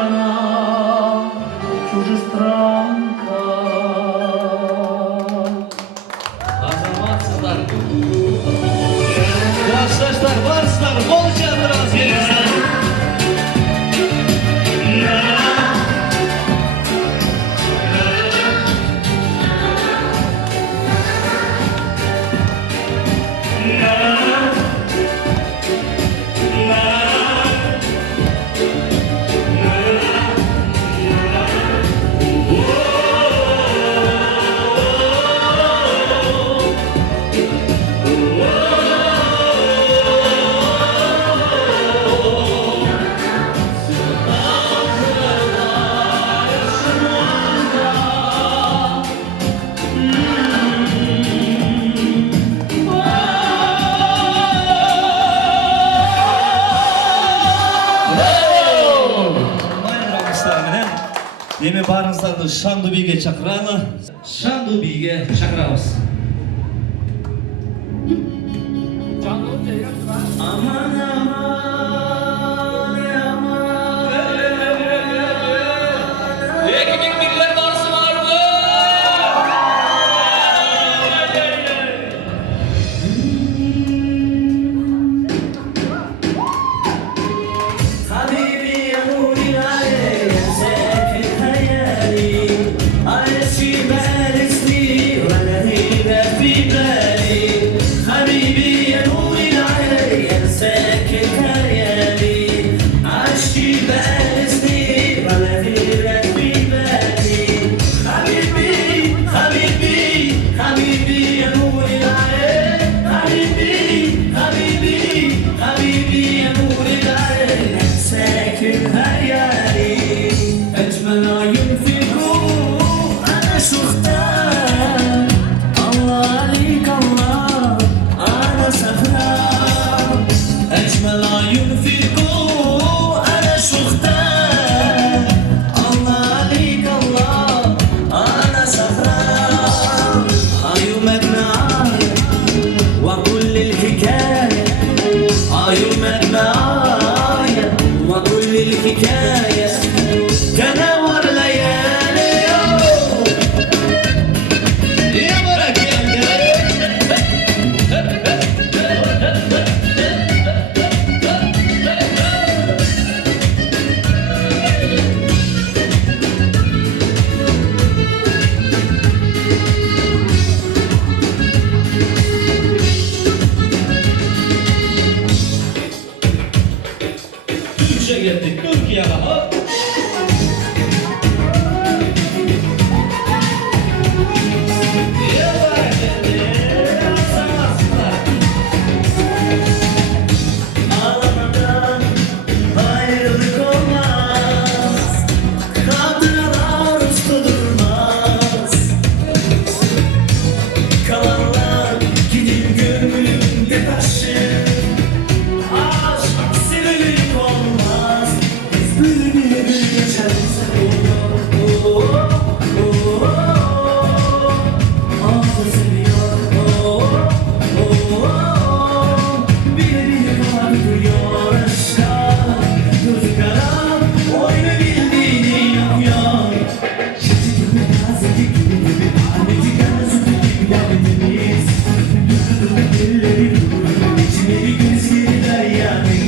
она чужестранка. Азаматсыздар. Классташтар, барсыздар, қол жандырыңыз келіңіздер. Whoa! Эми барыңыздарды Шаңды биге чакыралы. Шаңды биге чакырабыз. Aman aman aman. Ekmek birler varsa var mı? حبيبي يا نور العين ساكن خيالي عايشي بقالي سنين ولا هيبة في بالي حبيبي يا نور العين ساكن خيالي عايشي بقالي سنين ولا هيبة في بالي حبيبي حبيبي حبيبي يا نور العين حبيبي حبيبي حبيبي يا نور العين ساكن خيالي أجمل عيون في الكون أنا شفتها الله عليك الله أنا سهران أجمل عيون في الكون أنا شفتها الله عليك الله أنا سهران عيونك معايا وكل الحكاية عيونك معايا وكل الحكاية تنور ليالي يا بركة Türkçe geldik Türkiye'ye hop. Ağlamadan ayrılık olmaz Hatıralar usta durmaz Kalanlar gidip gönlümde taşır Aşk sevilip olmaz Biz bülbül yaşarız Ağzı seviyor Bile bile varıyor aşka Gözü kara oyunu bildiğini yapıyor Şişi gibi tazecik gibi Annecik yana sütü gibi yaptınız Düzülür elleri İçine bir göz girer yani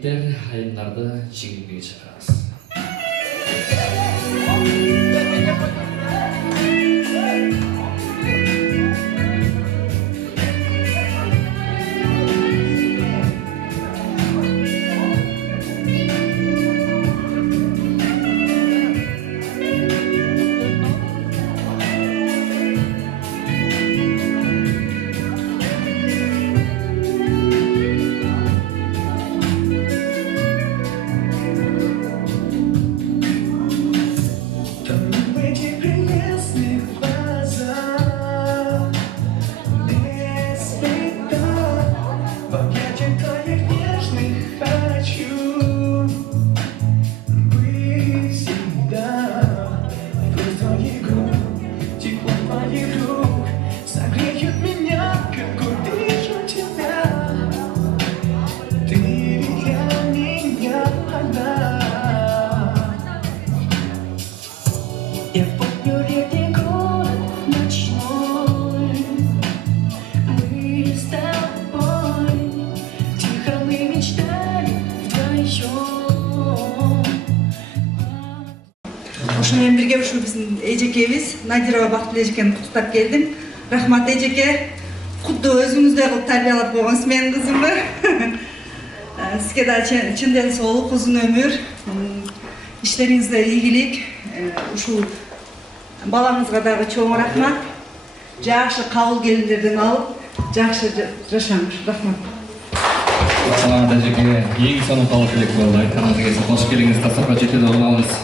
тилектер, айымдарды жеңілбеге чакырабыз. Ошомен бирге ушу биздин эжекебиз Надирова Бактылуу эжекени куттуктап келдим. Рахмат эжеке. Кудду өзүңүздөй кылып тарбиялап койгонсуз менин кызымды. Сизге да чын ден соолук, узун өмүр, иштериңизде ийгилик. Ушул балаңызга дагы чоң рахмат. Жакшы кабыл келиндерден алып, жакшы жашаңыз. Рахмат. Саламат эжеке, эң сонун кабыл келек болду. Айтканыңыз келсе кош келиңиз, тастапка жетеде орун алыңыз.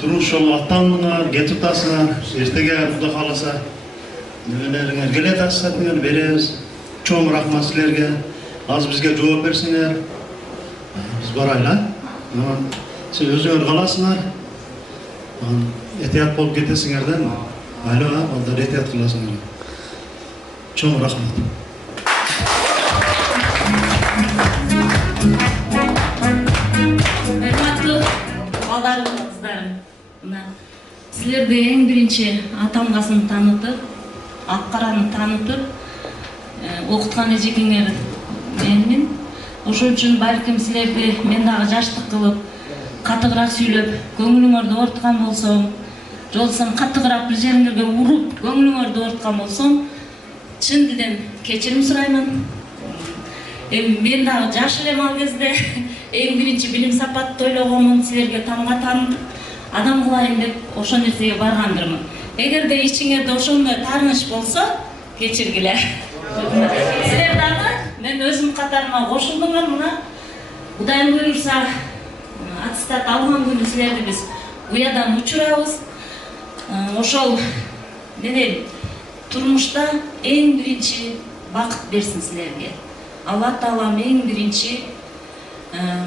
Turmuş yolu attandыңар, get tutasыңар, ертеге Құда қаласа, нелеріңер келе тасатыңар, береміз. Чоң рахмат сілерге. Az бізге жооп берсеңер. Біз барайла. Сен өзіңер қаласыңар. Этият болып кетесіңерден. Айла, балдар этият қыласыңар. Чоң рахмат. Балдарым, қыздарым, сілерді ең бірінші атамғасын танытып, аққараны танытып, оқытқан эжекеңер менмін. Ошон үчүн балким силерди мен дагы жаштык кылып, катыгыраак сүйлөп, көңүлүңөрдү ооруткан болсом, же болбосо катыгыраак бир жериңерге уруп, көңүлүңөрдү ооруткан болсом, чын дилен кечирим сураймын. Мен дагы жаш элем ал кезде эң биринчи билим сапатты ойлогонмун, силерге тамга танып, адам кылайын деп ошол нерсеге баргандырмын. Эгерде ичиңерде ошондой тааныш болсо, кечиргиле. Силер дагы мен өзүм катарыма кошулдуңар, мына Кудайым буйрса, аттестат алган күнү силерди биз уядан учурабыз. Ошол менен турмушта эң биринчи бакыт берсин силерге. Алла Таалам эң биринчи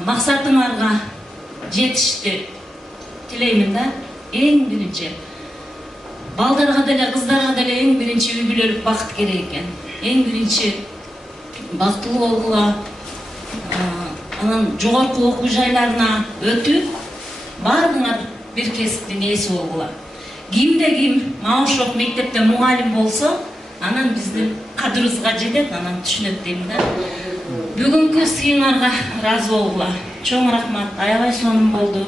максатыңарга жетишти тилеймин да. Эң биринчи балдарга деле кыздарга деле эң биринчи үй бүлөлүк бакыт керек экен. Эң биринчи бактылуу болгула, анан жогорку окуу жайларына өтүп, баарыңар бир кесиптин ээси болгула. Кимде ким маашок мектепте мугалим болсо, анан биздин кадырыбызга жетет, анан түшүнөт дейм да. Бүгүнкү сыйыңарга ыраазы болгула. Чоң рахмат, аябай сонун болду.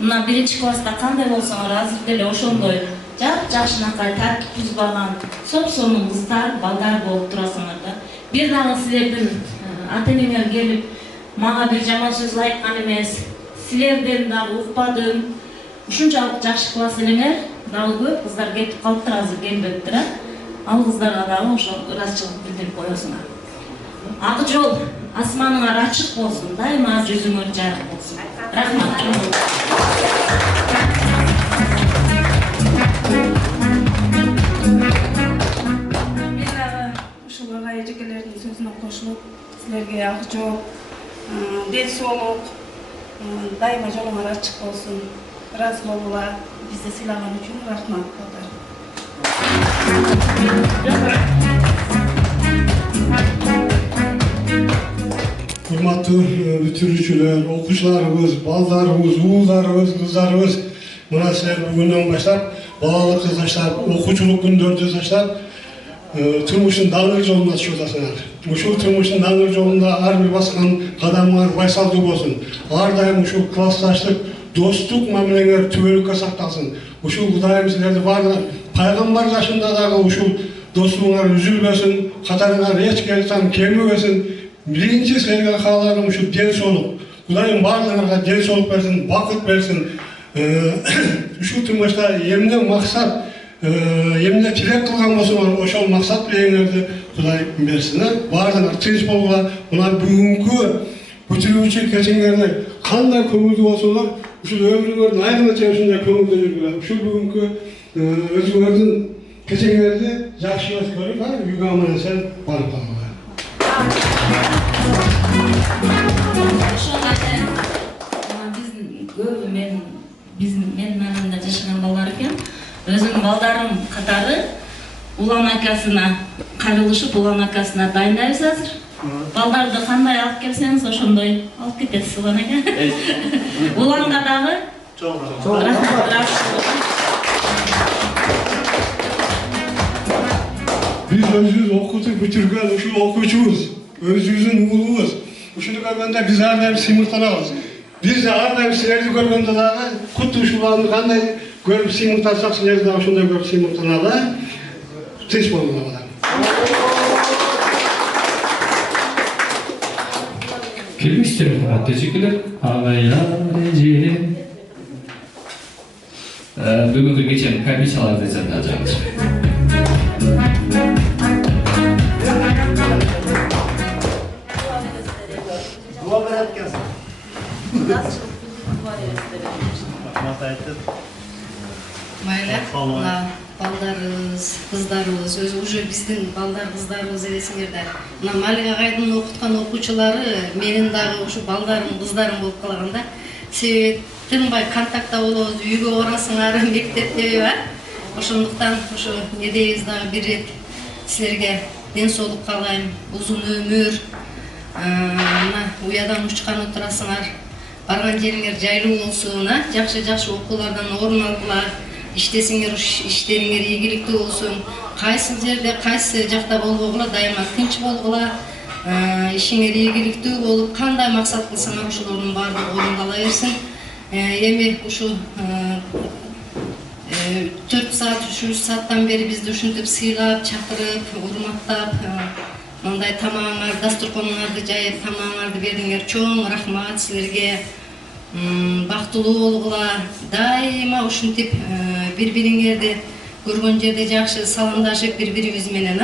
Мына биринчи класста кандай болсоңор, азыр деле ошондой жакшынакай тартип бузбаган, соп-сонун кыздар, балдар болуп турасыңар да. Бир дагы силердин ата-энеңер келип, мага бир жаман сөз айткан эмес. Силерден дагы укпадым. Ушунчалык жакшы класс элеңер, дагы көп кыздар кетип калыптыр, азыр келбептир. Ал кыздарга дагы ошо ыраазычылык билдирип коесуңар. Ак жол асманыңар ачык болсун, дайыма жүзүңөр жарык болсун. Рахмат. Ушул агай эжекелердин сөзүнө кошулуп, силерге ак жол, ден соолук, дайыма жолуңар ачык болсун. Ыраазы болгула. Бизди сыйлаган үчүн рахмат балдар. Урматтуу бүтүрүүчүлөр, окуучуларыбыз, балдарыбыз, уулдарыбыз, кыздарыбыз, мына силер бүгүндөн баштап балалык жаштап, окуучулук күндөрдү жаштап, турмуштун даңгыл жолуна түшүп атасыңар. Ушул турмуштун даңгыл жолунда ар бир баскан кадамыңар байсалдуу болсун. Ар дайым ушул классташтык, достук мамилеңер түбөлүккө сакталсын. Ушул Кудайым силерди баардыгы пайгамбар жашында дагы ушул достугуңар үзүлбөсүн, катарыңар эч кайчан кемибесин. Биринчи силерге каалагым ушул ден соолук. Кудайым баардыгыңарга ден соолук берсин, бакыт берсин. Ушул турмушта эмне максат, эмне тилек кылган болсоңор, ошол максат менеңерди Кудай берсин. Баардыгыңар тынч болгула. Мына бүгүнкү бүтүрүүчү кечиңерде кандай көңүлдүү болсоңор, ушул өмүрүңөрдүн айрымы чейин ушундай көңүлдүү жүргүлө. Ушул бүгүнкү өзүңөрдүн кечиңерди жакшы өткөрүп, үйгө аман эсен барып калгыла. Биздин көбү мен айылымда жашаган балдар экен. Өзүмдүн балдарым катары улан акасына кайрылышып, улан акасына дайындайбыз азыр. Балдарды кандай алып келсеңиз, ошондой алып кетесиз улан ака. Уланга дагы рахмат. Биз өзүбүз окутуп бүтүргөн ушул окуучубуз, өзүбүздүн уулубуз. Ушуну көргөндө биз ар дайым сыймыктанабыз. Биз ар дайым силерди көргөндө дагы куту ушуларды кандай көрүп сыймыктансак, силерди дагы ошондой көрүп сыймыктаналы. Тынч болуңар. Келмештер, урматтуу эжекелер, агайлар, эжелер. Бүгүнкү кеченин комиссияларды жазабыз. Дуа берет экенсиң. Майла, балдарыбыз, кыздарыбыз, өзү уже биздин балдар, кыздарыбыз элесиңерде. Мына Малик агайдын окуткан окуучулары менин дагы ушу балдарым, кыздарым болуп калганда, себеби тынбай контактта болобуз, үйгө барасыңар, мектепте, ошондуктан ушу не дейбиз дагы бир рет силерге ден соолук каалайм, узун өмүр, мына уядан учкан отурасыңар, барган жериңер жайлуу болсун, жакшы окуулардан орун алгыла, иштесиңер, иштериңер ийгиликтүү болсун, кайсы жерде, кайсы жакта болбогула, дайыма тынч болгула, ишиңер ийгиликтүү болуп, кандай максат кылсаңар ошолордун баардыгы орундала берсин. Эми ушу 4 саат, 3 сааттан бери бизди ушинтип сыйлап, чакырып, урматтап, мындай тамагыңар, дастурконуңарды жайып, тамагыңарды бердиңер. Чоң рахмат силерге. Бактылуу болгула, дайыма ушинтип бири-бириңерди көргөн жерде жакшы саламдашып, бири-бирибиз менен,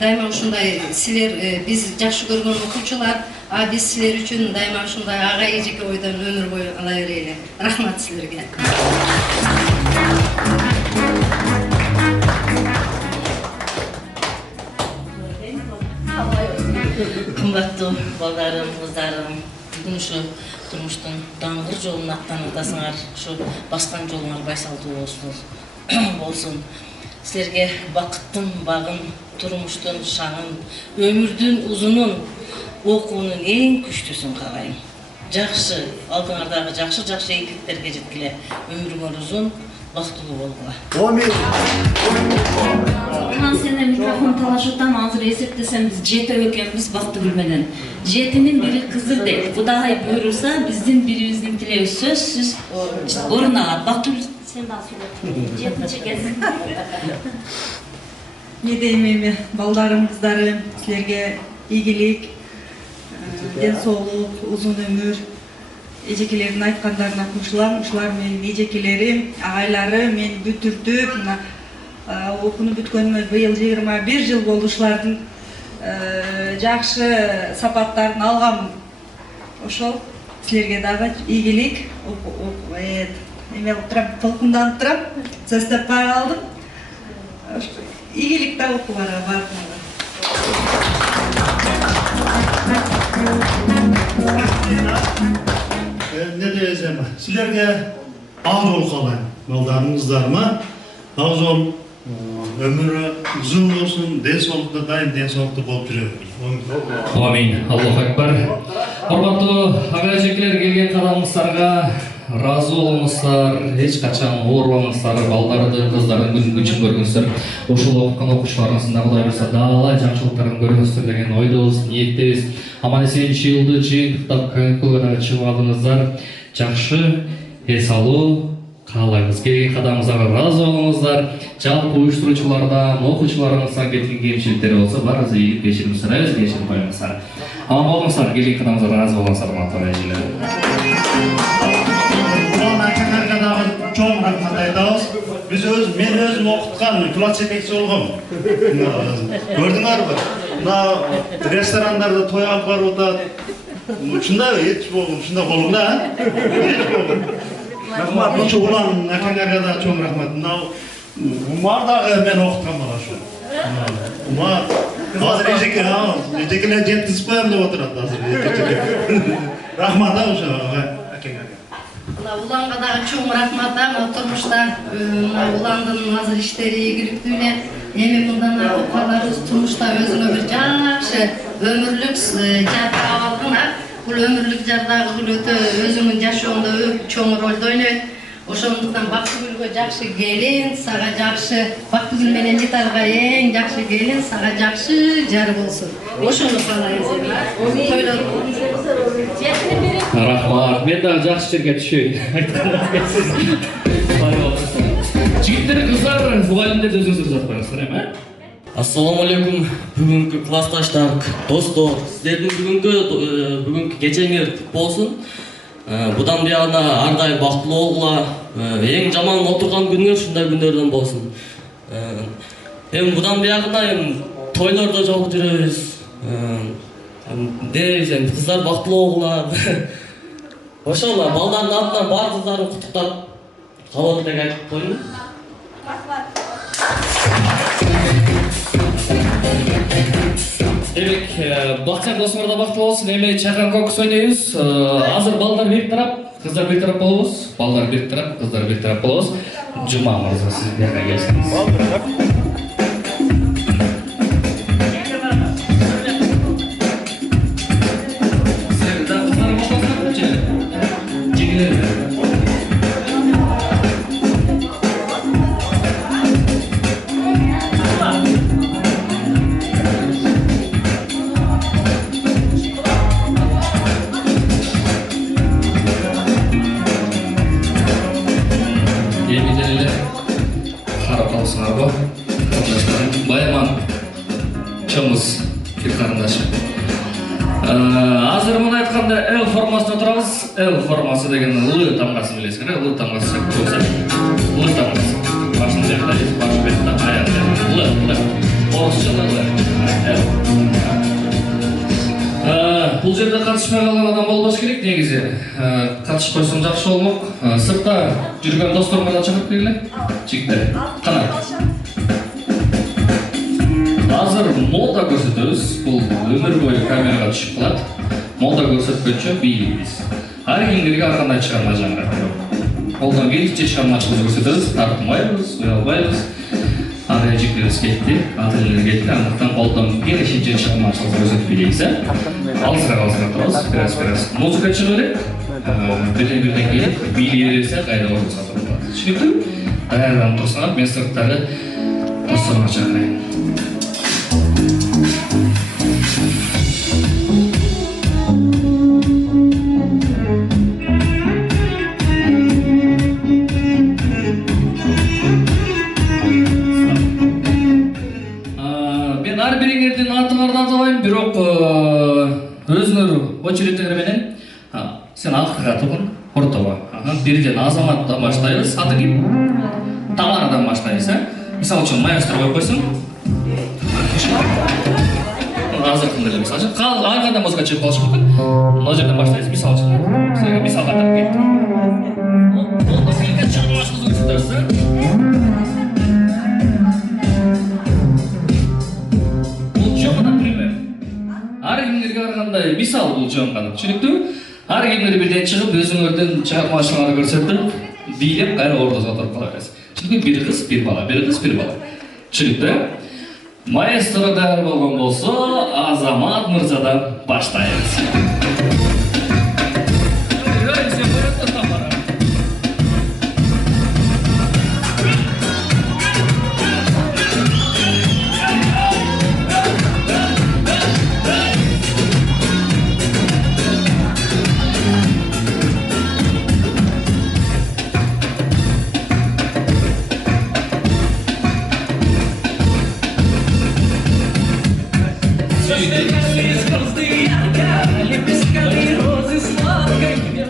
дайыма ушундай силер биз жакшы көргөн окуучулар, биз силер үчүн дайыма ушундай агай эжеке бойдон өмүр бою ала берели. Рахмат силерге. Кымбаттуу балдарым, кыздарым, бүгүн ушу турмуштун даңгыр жолун аттанып атасыңар, ушу баскан жолуңар байсалдуу болсун. Силерге бакыттын багын, турмуштун шаңын, өмүрдүн узунун, окуунун эң күчтүүсүн каалайм. Жакшы, алдыңардагы жакшы ийгиликтерге жеткиле, өмүрүңөр узун, бактылуу болгула. Мен сені микрофон талашып атам, азыр эсептесем биз 7 экенбиз Бактыгүл менен. 7-нин бири кызыр дейт. Кудагай буйруса, биздин бирибиздин тилеги сөзсүз орун алат. Бактыгүл, сен дагы сүйлөп. 7-нчи экенсиң. Не дейм эми, балдарым, кыздарым, силерге ийгилик, ден соолук, узун өмүр. Эжекелердин айткандарына кошулам. Ушулар менин эжекелерим, агайларым, мени бүтүртүп, мына окууну бүткөнүмө быйыл 21 жыл болду. Ушулардын жакшы сапаттарын алгам. Ошол силерге дагы ийгилик, эме кылып турам, толкунданып турам, сөз таппай калдым. Ийгилик да окууларга бардыңар. Ne diyeceğim? Sizlerge ağır ol kalayım. Baldarınızlarıma ağır ol. Ömürü uzun olsun, den soğukta daim den soğukta bolup жүрөбүз. Амин. Аллаху акбар. Урматтуу ага-эжекелер, келген кадамыңыздарга разы болуңуздар, эч качан оорубаңыздар, балдарды, кыздарды күн көргүңүздөр. Ушул окуткан окуучуларыңыздын да Кудай буйрса дагы жакшылыктарын көрүңүздөр деген ойдобуз, ниеттебиз. Аман-эсен жылды жыйынтыктап каникулга чыгып алдыңыздар. Жакшы, эс алуу каалайбыз. Келген кадамыңыздарга разы болуңуздар. Жалпы уюштуруучулардан, окуучуларыңыздан кеткен кемчиликтер болсо, баарыбызды ийгилик кечирим сурайбыз, кечирип коюңуздар. Аман болуңуздар, келген кадамыңыздарга разы болуңуздар, урматтуу эжелер. Çok rahmat aytабыз. Men özüm okutkan, klасс жетекчи болгом. Көрдүңөрбү? Мына ресторандарда той алып барып атат. Ушундай эч болгон, ушундай болгон да? Эч болгон. Рахмат, ошо улан акаңарга да чоң рахмат. Мына Умар дагы мен окуткан бала ошо. Умар азыр эжекелер жеткизип коем деп отурат азыр. Рахмат да ошо акаңарга. Уланга дагы чоң рахмат, турмушта уландын азыр иштери ийгиликтүү эле. Эми мындан ары балдарыбыз турмушта өзүнө бир жакшы өмүрлүк жар таап алган. Бул өмүрлүк жар дагы бул өтө өзүнүн жашоонда чоң ролду ойнойт. Ошондуктан Бактыгүлгө жакшы келин, сага жакшы Бактыгүл менен Житарга эң жакшы келин, сага жакшы жар болсун. Ошону каалайбыз. Рахмат, мен дагы жакшы жерге түшөйүн. Жигиттер, кыздар, мугалимдерди өзүңүздөр жазып коюңуздар, эми? Ассаламу алейкум, бүгүнкү классташтар, достор, сиздердин бүгүнкү кечеңер күт болсун. Будан биягына ар дайым бактылуу болгула, эң жаман отурган күнүңөр ушундай күндөрдөн болсун. Эми будан биягына тойлордо жолугуп жүрөбүз. Дейсен, кыздар бактылуу болгула. Ошол балдардын атынан бар кыздарын куттуктап кабыл деп айтып коеюн. Демек, бакчан досуңар да бактылуу болсун. Эми чакан конкурс ойнойбуз. Азыр балдар бир тарап, кыздар бир тарап болобуз. Балдар бир тарап, кыздар бир тарап болобуз. Жума мырза, сиз бияка келсиңиз. Азыр мына айтканда L формасына турабыз. L формасы деген L тамгасын билесиңер, L тамгасы болса. L тамгасы. Башын жерде, башын бетте, аяк жерде. L. Орусча L. Бул жерде катышпай калган адам болбош керек негизи. Катышып койсоң жакшы болмок. Сыртта жүргөн досторумду да чакырып келгиле. Жигиттер. Кана. Азыр мода көрсөтөбүз. Бул өмүр бою камерага түшүп калат. молда көрсөткөнчө бийлигибиз. Ар кимдерге ар кандай чыгарма жаңырат. Колдон келишинче чыгармачылык көрсөтөбүз, тартынбайбыз, уялбайбыз. Ар эжектерибиз кетти, ата-энелер кетти, андыктан колдон келишинче чыгармачылык көрсөтүп билебиз, алысыраак турабыз, бираз. Музыка чыгып элек, бирден келип, бийлей берсе кайда ордусга турат. Түшүнүктүбү? Даярданып турсаңар, мен сырттагы досторумду чакырайын. Мен ар бириңердин атыңарды атабайм, бирок өзүңөр очередтер менен сен акырга тургун, ортобо. Бирден Азаматтан баштайбыз. Аты ким? Тамарадан баштайбыз, Мисалы үчүн маэстро коюп койсуң. Азыркында эле мисалы үчүн, ар кандай музыка чыгып калышы мүмкүн. Мына жерден баштайбыз, мисалы үчүн. Сага мисал катарып кеттим. Олдон келген чыгармачылык көрсөтөбүз, Бул жөн гана пример. Ар кимдерге ар кандай мисал бул жөн гана. Түшүнүктүбү? Ар кимдер бирден чыгып өзүңөрдүн чыгармачылыгыңарды көрсөтүп, бийлеп кайра ордосуна туруп кала бересиз. Чүнкү бир кыз, бир бала, бир кыз, бир бала. Түшүнүктү? Маэстро даяр болгон болсо, Азамат мырзадан баштайбыз.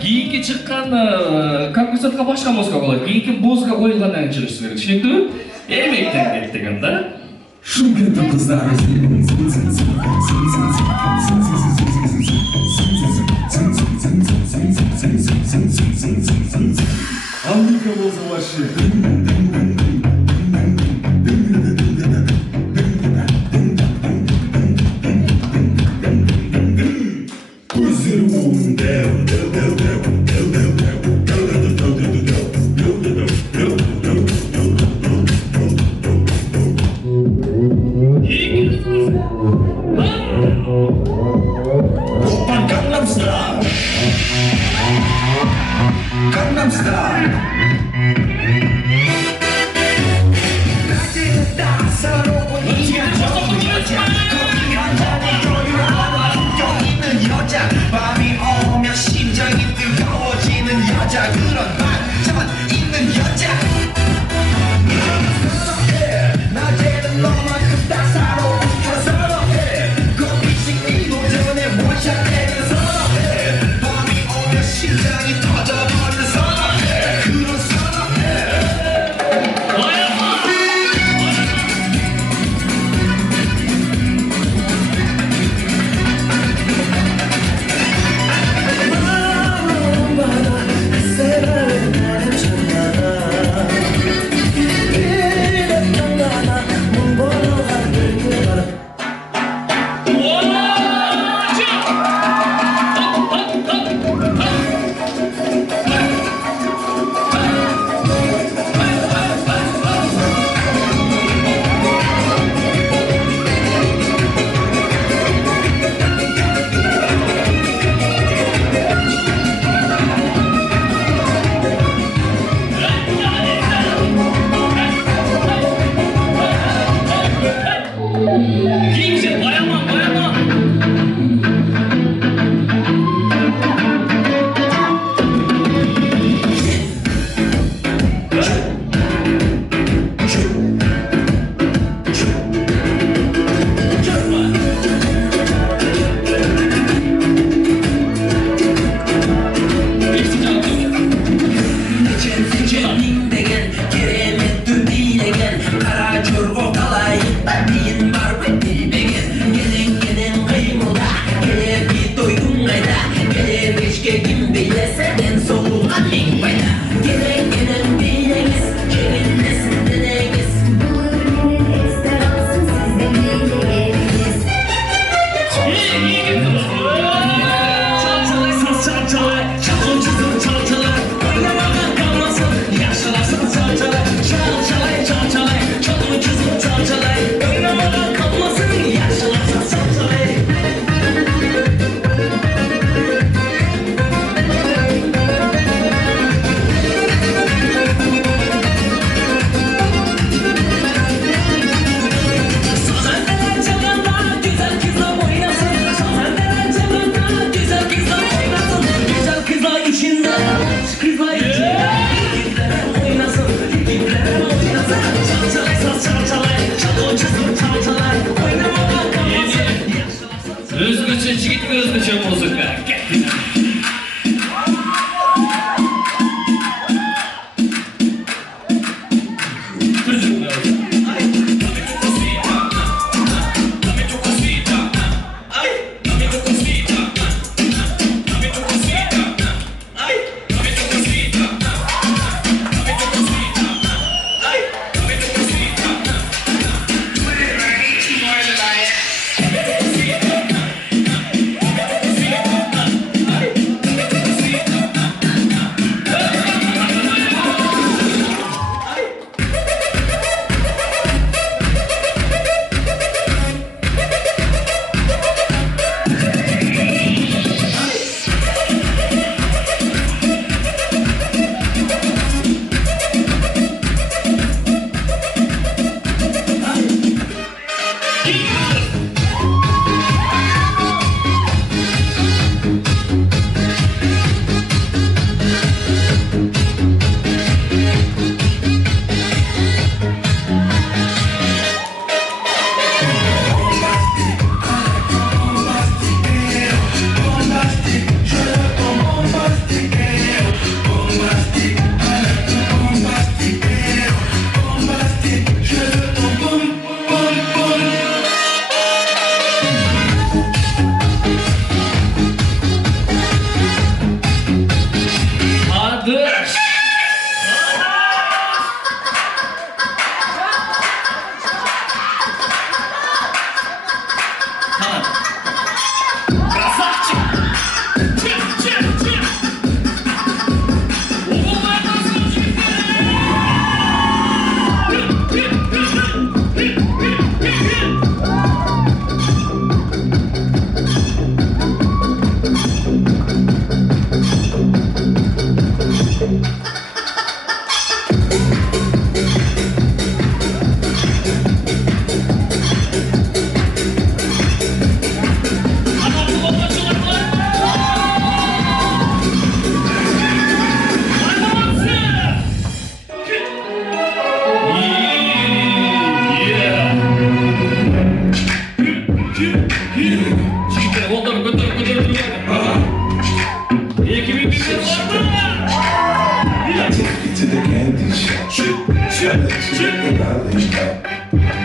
Кийинки чыккан конкурсатка башка музыка болот. Кийинки музыка коюлгандан кийин чыгыш керек. Түшүнүктүбү? Эмектен кет деген да. Шымкенттин кыздары Америка болсо вообще Чит өзгөчө музыка.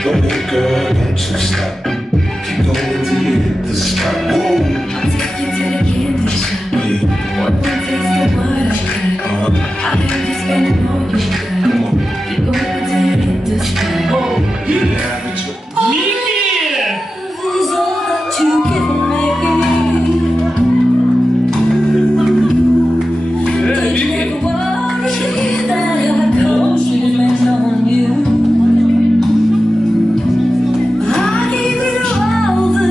Go ahead, girl, don't you stop. Keep going till you hit the spot. Whoa. I'll take you to the candy shop. One taste of what I got. I can just spend all you got. Keep going till you hit the spot. Oh, yeah, but you. Is all that you give me. Don't you ever worry that I compliment on you. I give it all the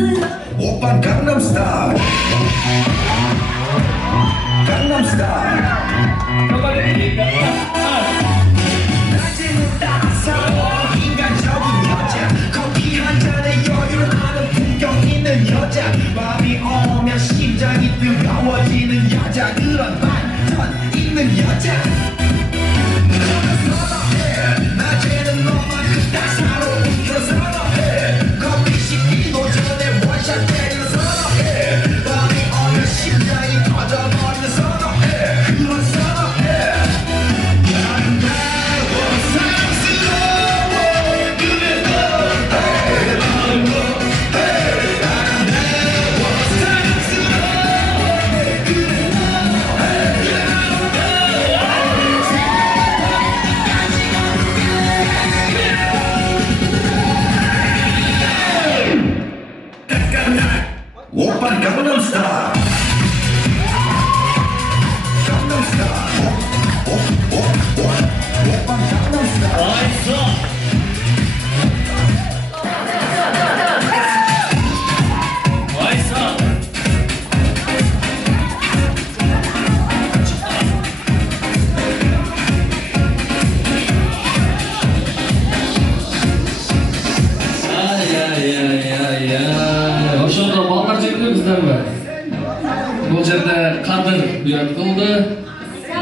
Oppa Gangnam Style. Gangnam Style. 낮에는 따사로워 인간적인 여자 커피 한 잔에 여유를 아는 풍경 있는 여자 밤이 오면 심장이 뜨거워지는 여자 그런 반전 있는 여자 너는 선호해 낮에는 너만큼 따사로운 그런 선호해 커피 식기도 전에 원샷 때리는 선호해 밤이 오면 심장이 터져버리는 선호해 그런 선호해 오빤 강남 스타일 강남 스타일 오빤 강남 스타일 ошондо балдар жегилебиздерби? Бул жерде Кадыр уят кылды,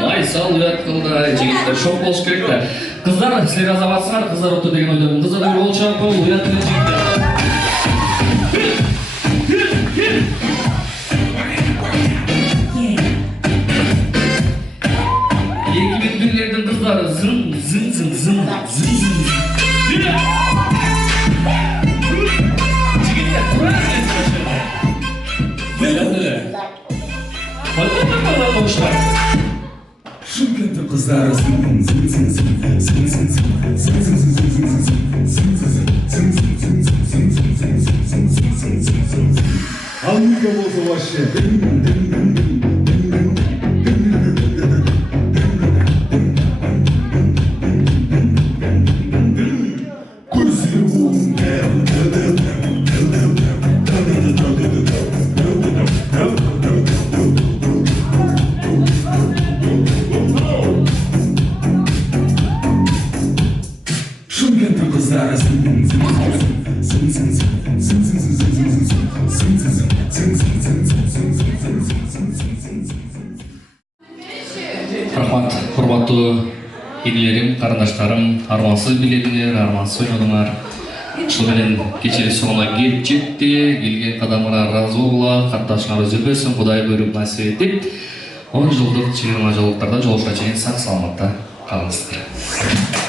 Майсал уят кылды, жигиттер шок болуш керек да. Кыздар, силер азабатсыңар, кыздар отто деген ойдомун. Кыздар бир болчу, уят менен жигиттер. Добуштар. Шымкенттің қыздары зың зың зың зың зың зың зың зың зың зың Шымкенттің қыздары Рахмат, құрматтуу енелерім, қарындаштарым, армансыз биледіңер, армансыз ойнадыңар. Ушул менен кечээ соңуна келип жетти, келген кадамыңар ыраазы болгула, катташыңар үзүлбөсүн, Кудай буйруп насип этип, 10 жылдык 20 жылдыктарда жолугушка чейин сак саламатта калыңыздар.